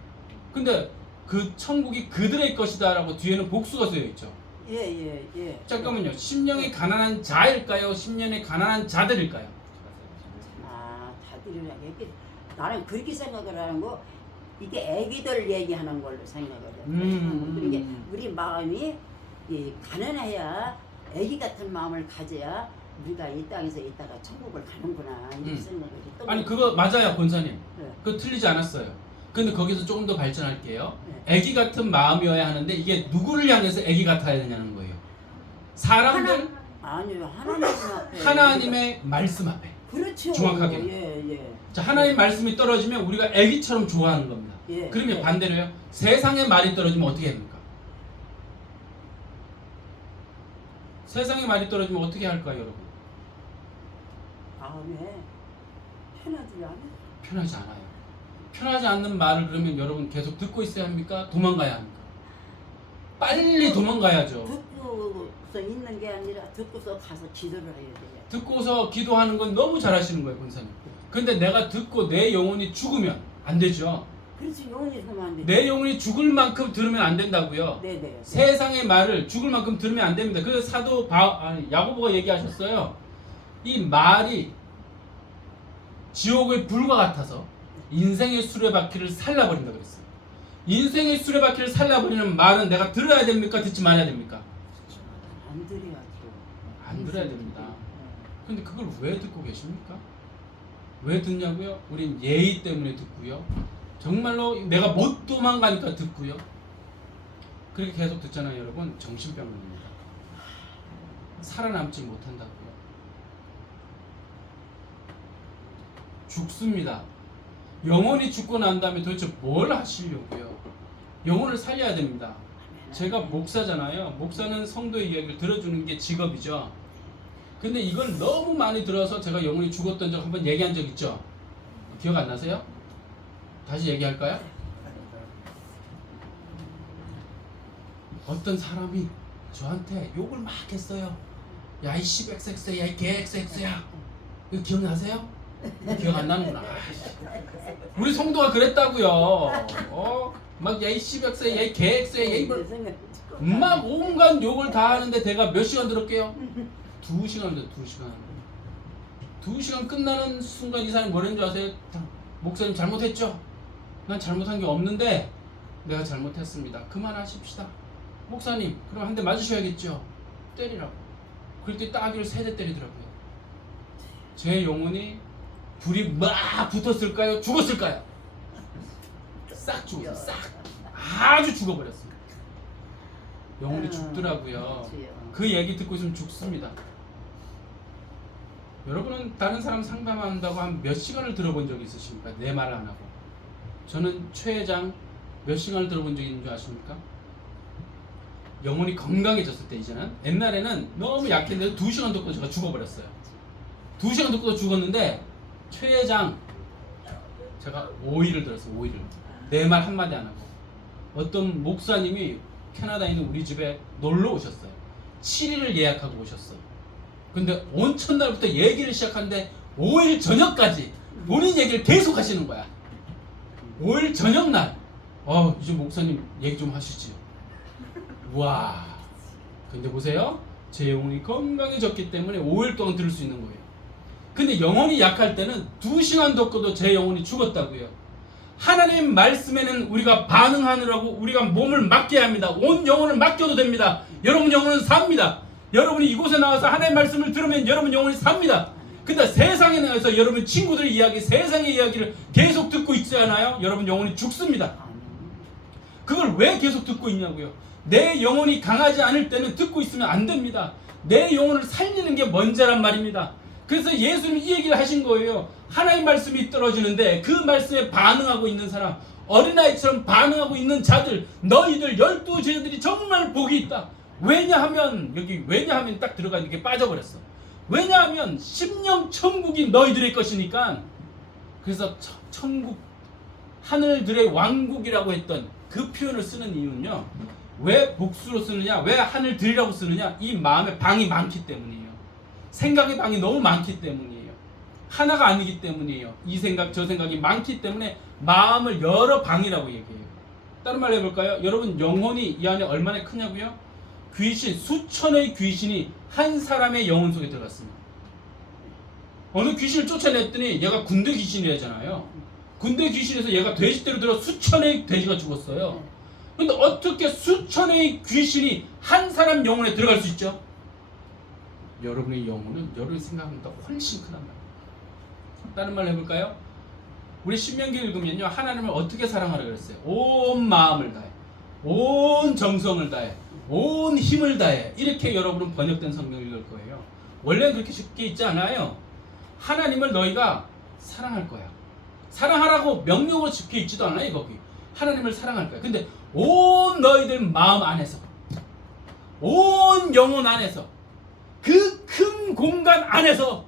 근데 그 천국이 그들의 것이다라고 뒤에는 복수가 쓰여 있죠. 예. 잠깐만요. 심령이 가난한 자일까요? 심령이 가난한 자들일까요? 아, 다들이라 얘기. 나는 그렇게 생각을 하는 거. 이게 애기들 얘기하는 걸로 생각을 해요. 그러니까 우리 마음이 이 가난해야 애기 같은 마음을 가져야 우리가 이 땅에서 있다가 천국을 가는구나 이렇게 생각을 했던 아니 거예요. 그거 맞아요, 권사님. 네. 그거 틀리지 않았어요. 근데 거기서 조금 더 발전할게요. 네. 애기 같은 마음이어야 하는데 이게 누구를 향해서 애기 같아야 되냐는 거예요. 사람들 아니요 하나님 앞에 하나님의 말씀 앞에. 그렇죠. 정확하게. 예. 자, 하나님 말씀이 떨어지면 우리가 애기처럼 좋아하는 겁니다. 예. 그러면 예. 반대로요. 세상의 말이 떨어지면 어떻게 합니까? 세상의 말이 떨어지면 어떻게 할까요, 여러분? 마음에 편하지 않아? 편하지 않아요. 편하지 않는 말을 그러면 여러분 계속 듣고 있어야 합니까? 도망가야 합니까? 빨리 도망가야죠. 듣고서 있는 게 아니라 듣고서 가서 기도를 해야 돼요. 듣고서 기도하는 건 너무 잘하시는 거예요, 권사님. 근데 내가 듣고 내 영혼이 죽으면 안 되죠. 그렇지 영원히 살면 안 돼. 내 영혼이 죽을 만큼 들으면 안 된다고요. 네네. 세상의 말을 죽을 만큼 들으면 안 됩니다. 그래서 야고보가 얘기하셨어요. 이 말이 지옥의 불과 같아서 인생의 수레바퀴를 살라버린다 그랬어요. 인생의 수레바퀴를 살라버리는 말은 내가 들어야 됩니까? 듣지 말아야 됩니까? 안 들어야죠. 안 들어야 됩니다. 근데 그걸 왜 듣고 계십니까? 왜 듣냐고요? 우린 예의 때문에 듣고요. 정말로 내가 못 도망가니까 듣고요. 그렇게 계속 듣잖아요, 여러분. 정신병입니다. 살아남지 못한다고요. 죽습니다. 영혼이 죽고 난 다음에 도대체 뭘 하시려고요? 영혼을 살려야 됩니다. 제가 목사잖아요. 목사는 성도의 이야기를 들어주는 게 직업이죠. 근데 이걸 너무 많이 들어서 제가 영혼이 죽었던 적 한번 얘기한 적 있죠? 기억 안 나세요? 다시 얘기할까요? 어떤 사람이 저한테 욕을 막 했어요. 야, 이 씨백섹스야, 야, 이 개엑섹스야. 이거 기억나세요? 기억 안 나는구나. 우리 성도가 그랬다고요. 막 야, 이 씨백스야, 야, 이 개엑스야, 야, 이 막 온갖 욕을 다 하는데 내가 몇 시간 들었게요? 2시간 들었어요. 2시간. 2시간 끝나는 순간 이 사람이 뭐라는 줄 아세요? 목사님 잘못했죠? 난 잘못한 게 없는데 내가 잘못했습니다. 그만하십시다. 목사님 그럼 한 대 맞으셔야겠죠? 때리라고. 그럴 때 따귀를 3대 때리더라고요. 제 영혼이 불이 막 붙었을까요? 죽었을까요? 싹 죽었어요. 싹. 아주 죽어버렸습니다. 영혼이 죽더라고요. 그 얘기 듣고 있으면 죽습니다. 여러분은 다른 사람 상담한다고 한 몇 시간을 들어본 적이 있으십니까? 내 말을 안 하고. 저는 최 회장 몇 시간을 들어본 적이 있는 줄 아십니까? 영혼이 건강해졌을 때 이제는. 옛날에는 너무 약했는데 2시간 듣고 제가 죽어버렸어요. 2시간 듣고 죽었는데 최 회장 제가 5일을 들었어요. 5일을. 내 말 한마디 안 하고. 어떤 목사님이 캐나다에 있는 우리 집에 놀러 오셨어요. 7일을 예약하고 오셨어요. 근데 온 첫날부터 얘기를 시작하는데 5일 저녁까지 본인 얘기를 계속 하시는 거야. 5일 저녁날 이제 목사님 얘기 좀 하시지요. 와. 근데 보세요. 제 영혼이 건강해졌기 때문에 5일 동안 들을 수 있는 거예요. 근데 영혼이 약할 때는 2시간 듣고도 제 영혼이 죽었다고요. 하나님 말씀에는 우리가 반응하느라고 우리가 몸을 맡겨야 합니다. 온 영혼을 맡겨도 됩니다. 여러분 영혼은 삽니다. 여러분이 이곳에 나와서 하나님의 말씀을 들으면 여러분 영혼이 삽니다. 근데 세상에 나와서 여러분 친구들 이야기, 세상의 이야기를 계속 듣고 있지 않아요? 여러분 영혼이 죽습니다. 그걸 왜 계속 듣고 있냐고요? 내 영혼이 강하지 않을 때는 듣고 있으면 안 됩니다. 내 영혼을 살리는 게 먼저란 말입니다. 그래서 예수님이 이 얘기를 하신 거예요. 하나님 말씀이 떨어지는데 그 말씀에 반응하고 있는 사람, 어린아이처럼 반응하고 있는 자들, 너희들 12 제자들이 정말 복이 있다. 왜냐하면 여기 왜냐하면 딱 들어가 이렇게 빠져버렸어. 왜냐하면 심령 천국이 너희들의 것이니까. 그래서 천국 하늘들의 왕국이라고 했던 그 표현을 쓰는 이유는요. 왜 복수로 쓰느냐, 왜 하늘들이라고 쓰느냐, 이 마음에 방이 많기 때문이에요. 생각의 방이 너무 많기 때문이에요. 하나가 아니기 때문이에요. 이 생각 저 생각이 많기 때문에 마음을 여러 방이라고 얘기해요. 다른 말로 해볼까요? 여러분 영혼이 이 안에 얼마나 크냐고요? 귀신, 수천의 귀신이 한 사람의 영혼 속에 들어갔습니다. 어느 귀신을 쫓아냈더니 얘가 군대 귀신이라잖아요. 군대 귀신에서 얘가 돼지떼로 들어 수천의 돼지가 죽었어요. 근데 어떻게 수천의 귀신이 한 사람 영혼에 들어갈 수 있죠? 여러분의 영혼은 여러분이 생각보다 훨씬 크단 말이에요. 다른 말로 해볼까요? 우리 신명기 읽으면요, 하나님을 어떻게 사랑하라 그랬어요? 온 마음을 다해, 온 정성을 다해, 온 힘을 다해. 이렇게 여러분은 번역된 성경을 읽을 거예요. 원래는 그렇게 쉽게 있지 않아요. 하나님을 너희가 사랑할 거야. 사랑하라고 명령으로 적혀 있지도 않아요. 거기 하나님을 사랑할 거야. 근데 온 너희들 마음 안에서, 온 영혼 안에서, 그 큰 공간 안에서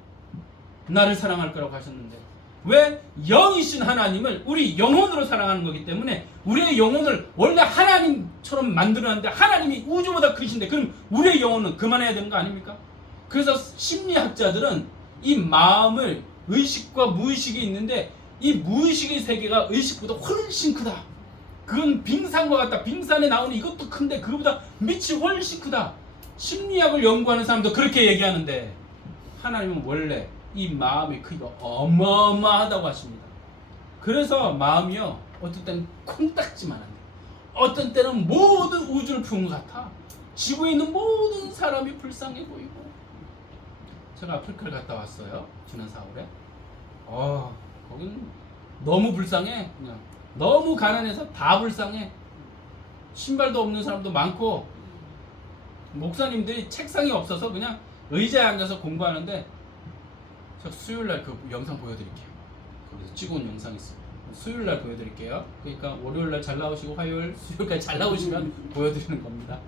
나를 사랑할 거라고 하셨는데, 왜? 영이신 하나님을 우리 영혼으로 사랑하는 거기 때문에 우리의 영혼을 원래 하나님처럼 만들었는데 하나님이 우주보다 크신데 그럼 우리의 영혼은 그만해야 되는 거 아닙니까? 그래서 심리학자들은 이 마음을, 의식과 무의식이 있는데 이 무의식의 세계가 의식보다 훨씬 크다. 그건 빙산과 같다. 빙산에 나오는 이것도 큰데 그거보다 밑이 훨씬 크다. 심리학을 연구하는 사람도 그렇게 얘기하는데 하나님은 원래 이 마음의 크기가 어마어마하다고 하십니다. 그래서 마음이요, 어떤 때는 콩딱지만 한데 어떤 때는 모든 우주를 푸는 것 같아. 지구에 있는 모든 사람이 불쌍해 보이고. 제가 아프리카를 갔다 왔어요, 지난 4월에. 거긴 너무 불쌍해. 그냥 너무 가난해서 다 불쌍해. 신발도 없는 사람도 많고, 목사님들이 책상이 없어서 그냥 의자에 앉아서 공부하는데, 저 수요일날 그 영상 보여드릴게요. 거기서 찍어온 영상 있어요. 수요일날 보여드릴게요. 그러니까 월요일날 잘 나오시고 화요일, 수요일까지 잘 나오시면 보여드리는 겁니다.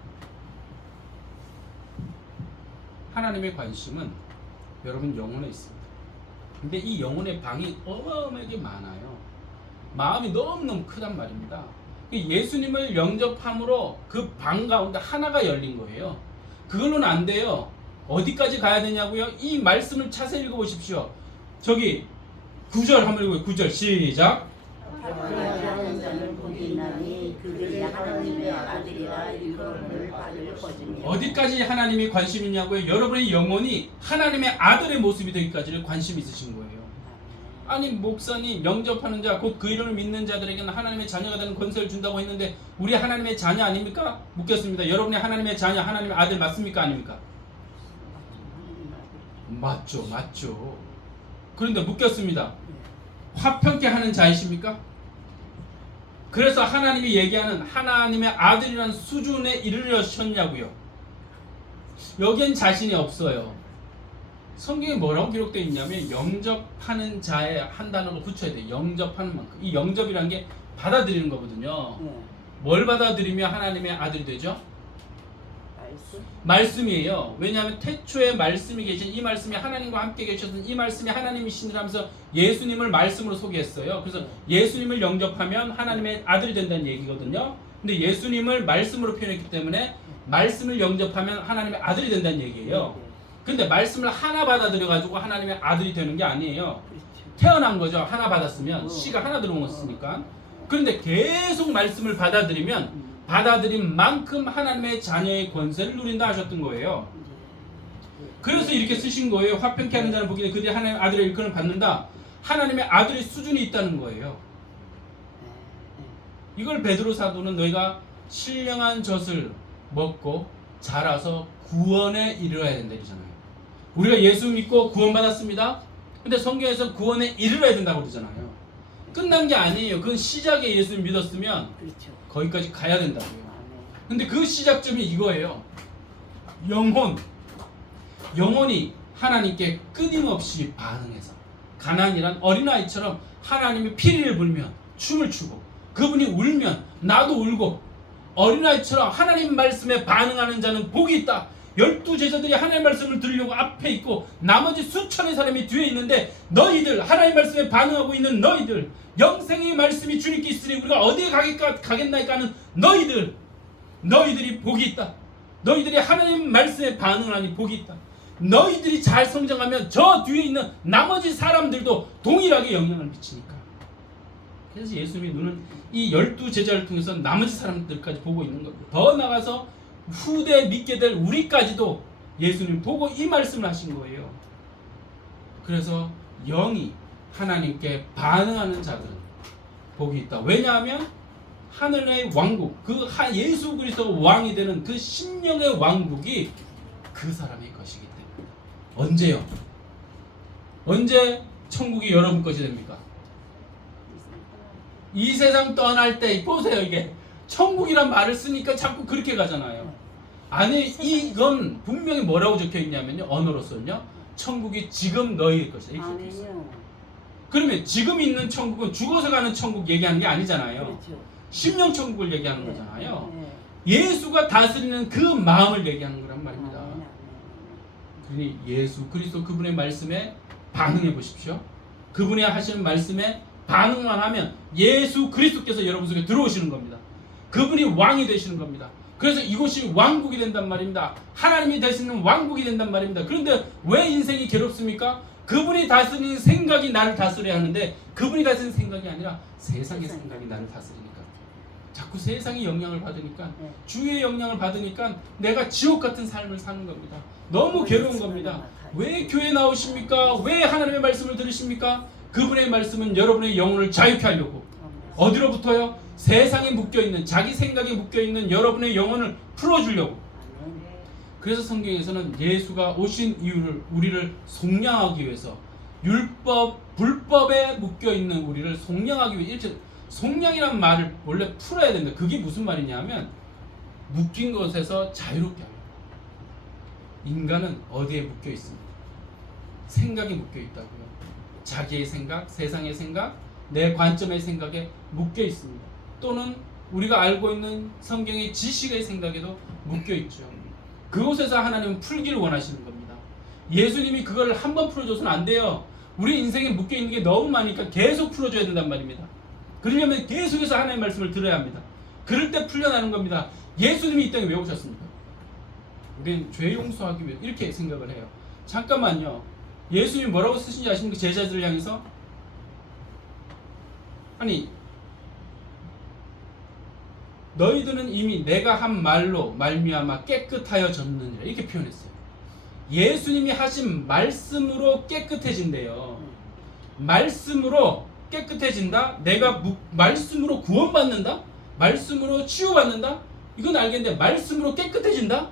하나님의 관심은 여러분 영혼에 있습니다. 근데 이 영혼의 방이 어마어마하게 많아요. 마음이 너무너무 크단 말입니다. 예수님을 영접함으로 그 방 가운데 하나가 열린 거예요. 그걸로는 안 돼요. 어디까지 가야 되냐고요? 이 말씀을 자세히 읽어보십시오. 저기 9절 한번 읽어요. 9절 시작. 하나님 자는 복이 있나니 그들이 하나님의 아들이라 이름을 받을 것이며. 어디까지 하나님이 관심 있냐고요? 여러분의 영혼이 하나님의 아들의 모습이 되기까지를 관심 있으신 거예요. 아니 목사님, 영접하는 자 곧 그 이름을 믿는 자들에게는 하나님의 자녀가 되는 권세를 준다고 했는데 우리 하나님의 자녀 아닙니까? 묻겠습니다. 여러분이 하나님의 자녀, 하나님의 아들 맞습니까? 아닙니까? 맞죠, 맞죠. 그런데 묻겠습니다. 화평케 하는 자이십니까? 그래서 하나님이 얘기하는 하나님의 아들이라는 수준에 이르셨냐고요? 여기엔 자신이 없어요. 성경에 뭐라고 기록되어 있냐면 영접하는 자에 한 단어를 붙여야 돼요. 영접하는 만큼. 이 영접이라는 게 받아들이는 거거든요. 뭘 받아들이면 하나님의 아들이 되죠? 말씀이에요. 왜냐하면 태초에 말씀이 계신, 이 말씀이 하나님과 함께 계셨던 이 말씀이 하나님이시라면서 예수님을 말씀으로 소개했어요. 그래서 예수님을 영접하면 하나님의 아들이 된다는 얘기거든요. 근데 예수님을 말씀으로 표현했기 때문에 말씀을 영접하면 하나님의 아들이 된다는 얘기예요. 근데 말씀을 하나 받아들여가지고 하나님의 아들이 되는 게 아니에요. 태어난 거죠. 하나 받았으면 씨가 하나 들어왔으니까. 그런데 계속 말씀을 받아들이면 받아들인 만큼 하나님의 자녀의 권세를 누린다 하셨던 거예요. 그래서 이렇게 쓰신 거예요. 화평케 하는 자는 복이니 그들이 하나님의 아들의 일꾼을 받는다. 하나님의 아들의 수준이 있다는 거예요. 이걸 베드로 사도는 너희가 신령한 젖을 먹고 자라서 구원에 이르러야 된다 이러잖아요. 우리가 예수 믿고 구원받았습니다. 근데 성경에서 구원에 이르러야 된다고 그러잖아요. 끝난 게 아니에요. 그건 시작에 예수를 믿었으면 거기까지 가야 된다고요. 근데 그 시작점이 이거예요. 영혼이 하나님께 끊임없이 반응해서 가나안이란 어린아이처럼 하나님이 피리를 불면 춤을 추고 그분이 울면 나도 울고 어린아이처럼 하나님 말씀에 반응하는 자는 복이 있다. 12제자들이 하나님 말씀을 들으려고 앞에 있고 나머지 수천의 사람이 뒤에 있는데 너희들 하나님 말씀에 반응하고 있는 너희들 영생의 말씀이 주님께 있으니 우리가 어디에 가겠나이까 하는 너희들이 복이 있다. 너희들이 하나님 말씀에 반응하니 복이 있다. 너희들이 잘 성장하면 저 뒤에 있는 나머지 사람들도 동일하게 영향을 미치니까. 그래서 예수님의 눈은 이 12제자를 통해서 나머지 사람들까지 보고 있는 겁니다. 더 나가서 후대 믿게 될 우리까지도 예수님 보고 이 말씀을 하신 거예요. 그래서 영이 하나님께 반응하는 자들은 복이 있다. 왜냐하면 하늘의 왕국, 그 예수 그리스도 왕이 되는 그 심령의 왕국이 그 사람의 것이기 때문에. 언제요? 언제 천국이 여러분 것이 됩니까? 이 세상 떠날 때. 보세요, 이게 천국이란 말을 쓰니까 자꾸 그렇게 가잖아요. 아니, 이건 분명히 뭐라고 적혀 있냐면요, 언어로서는요, 천국이 지금 너희의 것이다 이렇게 적혀 있어요. 그러면 지금 있는 천국은 죽어서 가는 천국 얘기하는 게 아니잖아요. 그렇죠. 심령 천국을 얘기하는 네. 거잖아요. 네. 예수가 다스리는 그 마음을 얘기하는 거란 말입니다. 아멘. 그러니 예수 그리스도 그분의 말씀에 반응해 보십시오. 그분이 하시는 말씀에 반응만 하면 예수 그리스도께서 여러분 속에 들어오시는 겁니다. 그분이 왕이 되시는 겁니다. 그래서 이곳이 왕국이 된단 말입니다. 하나님이 되시는 왕국이 된단 말입니다. 그런데 왜 인생이 괴롭습니까? 그분이 다스리는 생각이 나를 다스려야 하는데 그분이 다스리는 생각이 아니라 세상의 생각이 나를 다스리니까 자꾸 세상의 영향을 받으니까 주의 영향을 받으니까 내가 지옥 같은 삶을 사는 겁니다. 너무 괴로운 겁니다. 왜 교회 나오십니까? 왜 하나님의 말씀을 들으십니까? 그분의 말씀은 여러분의 영혼을 자유케 하려고. 어디로부터요? 세상에 묶여있는, 자기 생각에 묶여있는 여러분의 영혼을 풀어주려고. 그래서 성경에서는 예수가 오신 이유를 우리를 속량하기 위해서 율법, 불법에 묶여있는 우리를 속량하기 위해 이렇게 속량이란 말을 원래 풀어야 된다. 그게 무슨 말이냐면 묶인 것에서 자유롭게 하려고. 인간은 어디에 묶여 있습니다. 생각에 묶여 있다고요. 자기의 생각, 세상의 생각, 내 관점의 생각에 묶여 있습니다. 또는 우리가 알고 있는 성경의 지식의 생각에도 묶여 있죠. 그곳에서 하나님은 풀기를 원하시는 겁니다. 예수님이 그걸 한번 풀어줘서는 안 돼요. 우리 인생에 묶여 있는 게 너무 많으니까 계속 풀어줘야 된단 말입니다. 그러려면 계속해서 하나님의 말씀을 들어야 합니다. 그럴 때 풀려나는 겁니다. 예수님이 이 땅에 왜 오셨습니까? 우리는 죄 용서하기 위해 이렇게 생각을 해요. 잠깐만요. 예수님이 뭐라고 쓰신지 아십니까? 제자들을 향해서 아니 너희들은 이미 내가 한 말로 말미암아 깨끗하여졌느니라 이렇게 표현했어요. 예수님이 하신 말씀으로 깨끗해진대요. 말씀으로 깨끗해진다? 내가 말씀으로 구원받는다? 말씀으로 치유받는다? 이건 알겠는데 말씀으로 깨끗해진다?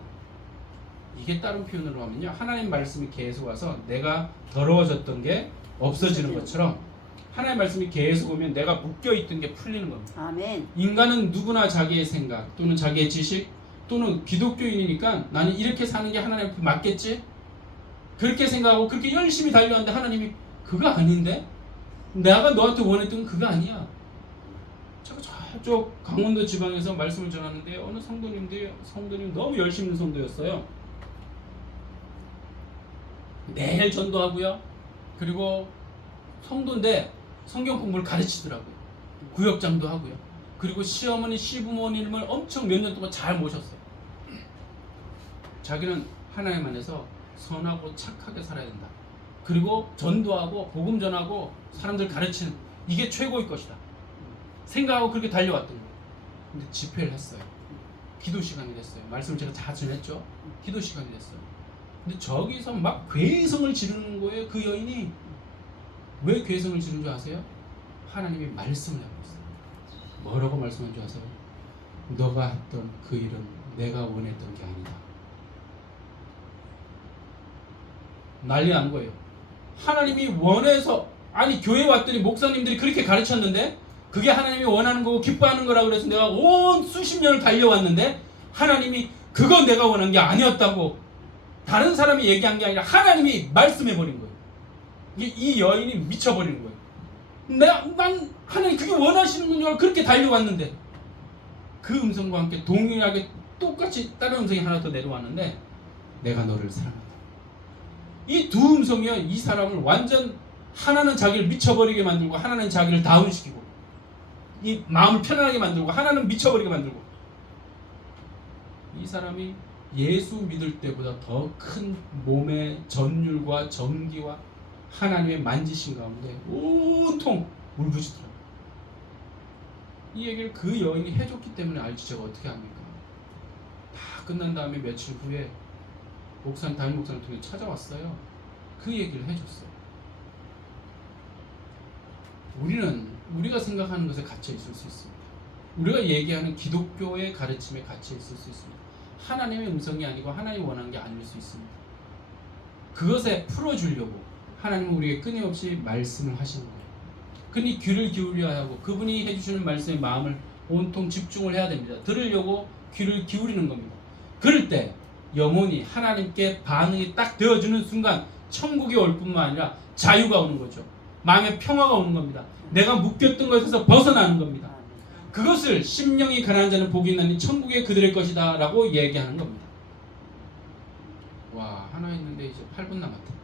이게 다른 표현으로 하면요, 하나님 말씀이 계속 와서 내가 더러워졌던 게 없어지는 것처럼 하나님 말씀이 계속 오면 내가 묶여있던 게 풀리는 겁니다. 아멘. 인간은 누구나 자기의 생각 또는 자기의 지식 또는 기독교인이니까 나는 이렇게 사는 게 하나님 앞에 맞겠지? 그렇게 생각하고 그렇게 열심히 달려왔는데 하나님이 그거 아닌데? 내가 너한테 원했던 건 그거 아니야. 제가 저쪽 강원도 지방에서 말씀을 전하는데 어느 성도님 너무 열심히 있는 성도였어요. 매일 전도하고요. 그리고 성도인데 성경 공부를 가르치더라고요. 구역장도 하고요. 그리고 시어머니, 시부모님을 엄청 몇 년 동안 잘 모셨어요. 자기는 하나님 안에서 선하고 착하게 살아야 된다. 그리고 전도하고 복음 전하고 사람들 가르치는 이게 최고의 것이다. 생각하고 그렇게 달려왔던 거예요. 근데 집회를 했어요. 기도 시간이 됐어요. 말씀을 제가 자주 했죠. 기도 시간이 됐어요. 근데 저기서 막 괴성을 지르는 거예요. 그 여인이. 왜 괴성을 지르는 줄 아세요? 하나님이 말씀을 하고 있어요. 뭐라고 말씀한 줄 아세요? 너가 했던 그 일은 내가 원했던 게 아니다. 난리 난 거예요. 하나님이 원해서, 아니 교회 왔더니 목사님들이 그렇게 가르쳤는데 그게 하나님이 원하는 거고 기뻐하는 거라고 그래서 내가 온 수십 년을 달려왔는데 하나님이 그건 내가 원한 게 아니었다고 다른 사람이 얘기한 게 아니라 하나님이 말씀해버린 거예요. 이 여인이 미쳐버리는 거예요. 난 하나님 그게 원하시는군요. 그렇게 달려왔는데 그 음성과 함께 동일하게 똑같이 다른 음성이 하나 더 내려왔는데 내가 너를 사랑한다. 이 두 음성이요, 이 사람을 완전 하나는 자기를 미쳐버리게 만들고 하나는 자기를 다운시키고 이 마음을 편안하게 만들고 하나는 미쳐버리게 만들고 이 사람이 예수 믿을 때보다 더 큰 몸의 전율과 전기와 하나님의 만지신 가운데 온통 울부짖더라고요. 이 얘기를 그 여인이 해줬기 때문에 알지 제가 어떻게 합니까? 다 끝난 다음에 며칠 후에 목사님, 담임 목사님 통해 찾아왔어요. 그 얘기를 해줬어요. 우리가 생각하는 것에 갇혀 있을 수 있습니다. 우리가 얘기하는 기독교의 가르침에 갇혀 있을 수 있습니다. 하나님의 음성이 아니고 하나님이 원하는 게 아닐 수 있습니다. 그것에 풀어주려고 하나님은 우리에게 끊임없이 말씀을 하시는 거예요. 그니 귀를 기울여야 하고 그분이 해주시는 말씀에 마음을 온통 집중을 해야 됩니다. 들으려고 귀를 기울이는 겁니다. 그럴 때 영혼이 하나님께 반응이 딱 되어주는 순간 천국이 올 뿐만 아니라 자유가 오는 거죠. 마음의 평화가 오는 겁니다. 내가 묶였던 것에서 벗어나는 겁니다. 그것을 심령이 가난한 자는 복이 있나니 천국이 그들의 것이다 라고 얘기하는 겁니다. 와, 하나 있는데 이제 8분 남았다.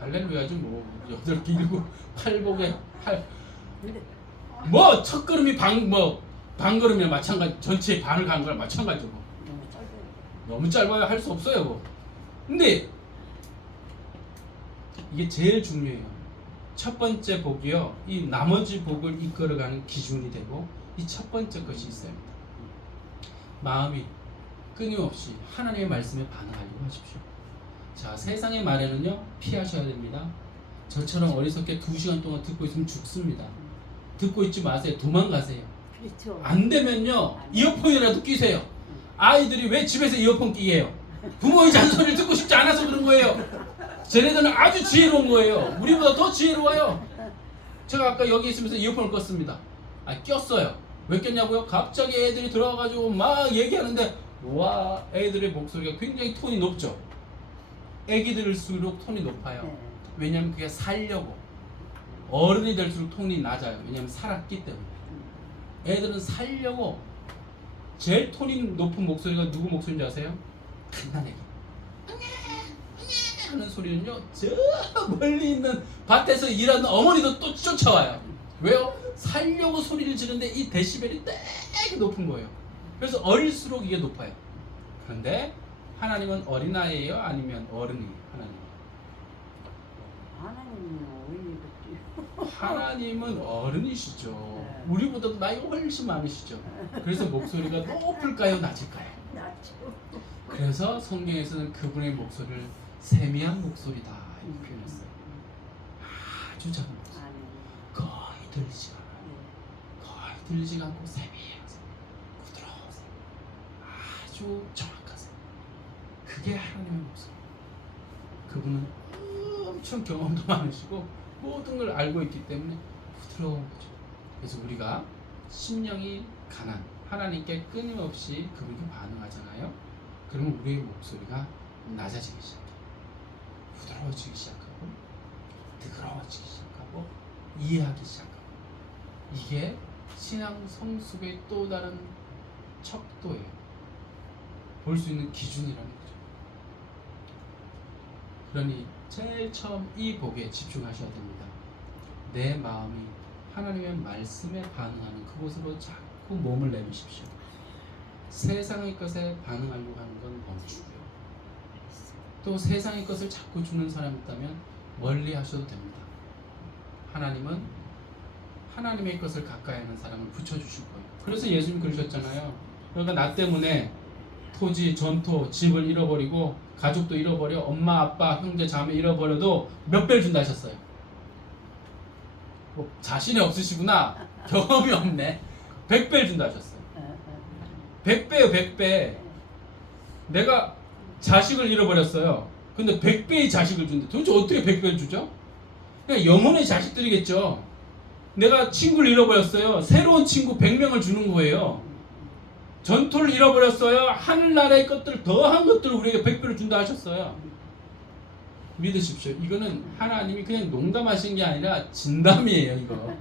할렐루야지 뭐 8개 7 8복에 8 뭐 첫걸음이 반걸음이나 마찬가지 전체의 반을 가는 거랑 마찬가지고 너무 짧아요. 할 수 없어요. 뭐. 근데 이게 제일 중요해요. 첫 번째 복이요, 이 나머지 복을 이끌어가는 기준이 되고 이 첫 번째 것이 있어야 합니다. 마음이 끊임없이 하나님의 말씀에 반응하려고 하십시오. 자, 세상의 말에는요 피하셔야 됩니다. 저처럼 어리석게 2시간 동안 듣고 있으면 죽습니다. 듣고 있지 마세요. 도망가세요. 그렇죠. 안 되면요 이어폰이라도 끼세요. 아이들이 왜 집에서 이어폰 끼게 해요? 부모의 잔소리를 듣고 싶지 않아서 그런 거예요. 쟤네들은 아주 지혜로운 거예요. 우리보다 더 지혜로워요. 제가 아까 여기 있으면서 이어폰을 껐습니다. 꼈어요. 왜 꼈냐고요? 갑자기 애들이 들어와가지고 막 얘기하는데 와, 애들의 목소리가 굉장히 톤이 높죠. 애기들일수록 톤이 높아요. 왜냐하면 그게 살려고. 어른이 될수록 톤이 낮아요. 왜냐하면 살았기 때문에. 애들은 살려고 제일 톤이 높은 목소리가 누구 목소리인지 아세요? 갓난애기. 하는 소리는요 저 멀리 있는 밭에서 일하는 어머니도 또 쫓아와요. 왜요? 살려고 소리를 지르는데 이 데시벨이 되게 높은 거예요. 그래서 어릴수록 이게 높아요. 그런데 하나님은 어린아이예요? 아니면 어른이 하나님은 어른이시죠. 우리보다도 나이 훨씬 많으시죠. 그래서 목소리가 높을까요? 낮을까요? 그래서 성경에서는 그분의 목소리를 세미한 목소리다 이렇게 표현했어요. 아주 작은 목소리. 거의 들리지가 않아요. 거의 들리지가 않고 세미하세요. 부드러우세요. 아주 정확하세요. 그게 하나님의 목소리. 그분은 엄청 경험도 많으시고 모든 걸 알고 있기 때문에 부드러운 거죠. 그래서 우리가 심령이 가난 하나님께 끊임없이 그분께 반응하잖아요. 그러면 우리의 목소리가 낮아지기 시작해요. 부드러워지기 시작하고 뜨거워지기 시작하고 이해하기 시작하고 이게 신앙 성숙의 또 다른 척도예요. 볼 수 있는 기준이라는 거죠. 그러니 제일 처음 이 복에 집중하셔야 됩니다. 내 마음이 하나님의 말씀에 반응하는 그곳으로 자꾸 몸을 내미십시오. 세상의 것에 반응하려고 하는 건 멈추고요. 또 세상의 것을 자꾸 주는 사람이 있다면 멀리 하셔도 됩니다. 하나님은 하나님의 것을 가까이 하는 사람을 붙여주실 거예요. 그래서 예수님 그러셨잖아요. 그러니까 나 때문에 토지, 전토, 집을 잃어버리고 가족도 잃어버려 엄마, 아빠, 형제, 자매 잃어버려도 몇 배를 준다 하셨어요. 뭐 자신이 없으시구나. 경험이 없네. 100배를 준다 하셨어요. 100배요, 100배. 내가 자식을 잃어버렸어요. 근데 100배의 자식을 준대. 도대체 어떻게 100배를 주죠? 그냥 영혼의 자식들이겠죠. 내가 친구를 잃어버렸어요. 새로운 친구 100명을 주는 거예요. 전투를 잃어버렸어요. 하늘나라의 것들 더한 것들을 우리에게 100배로 준다 하셨어요. 믿으십시오. 이거는 하나님이 그냥 농담하신 게 아니라 진담이에요. 이거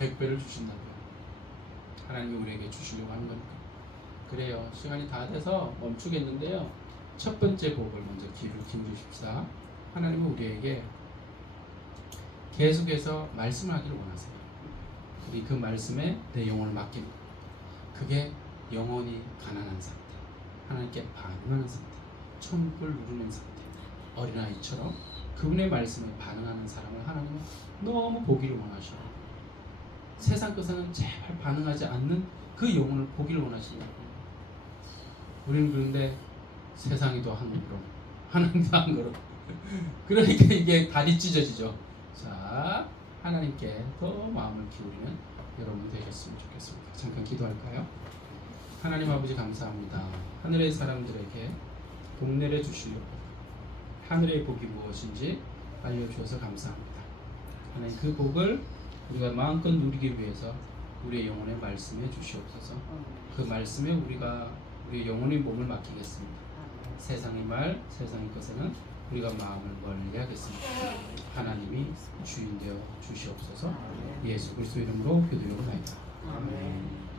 100배를 주신다고요. 하나님이 우리에게 주시려고 하는 거니까. 그래요. 시간이 다 돼서 멈추겠는데요. 첫 번째 복을 먼저 귀를 기울이십시다. 하나님은 우리에게 계속해서 말씀하기를 원하세요. 그리고 그 말씀에 내 영혼을 맡깁니다. 그게 영혼이 가난한 상태, 하나님께 반응하는 상태, 천국을 누리는 상태, 어린아이처럼 그분의 말씀에 반응하는 사람을 하나님은 너무 보기를 원하셔요. 세상 것에는 제발 반응하지 않는 그 영혼을 보기를 원하신다고. 우리는 그런데 세상이도 한 걸음, 하나님도 한 걸음. 그러니까 이게 다리 찢어지죠. 자, 하나님께 더 마음을 기울이는 여러분 되셨으면 좋겠습니다. 잠깐 기도할까요? 하나님 아버지 감사합니다. 하늘의 사람들에게 복 내려 주시려고 하늘의 복이 무엇인지 알려주셔서 감사합니다. 하나님 그 복을 우리가 마음껏 누리기 위해서 우리의 영혼에 말씀해 주시옵소서. 그 말씀에 우리가 우리의 영혼의 몸을 맡기겠습니다. 세상의 말, 세상의 것에는 우리가 마음을 멀리 하겠습니다. 하나님이 주인 되어 주시옵소서. 예수 그리스도 이름으로 기도하옵나이다. 아멘.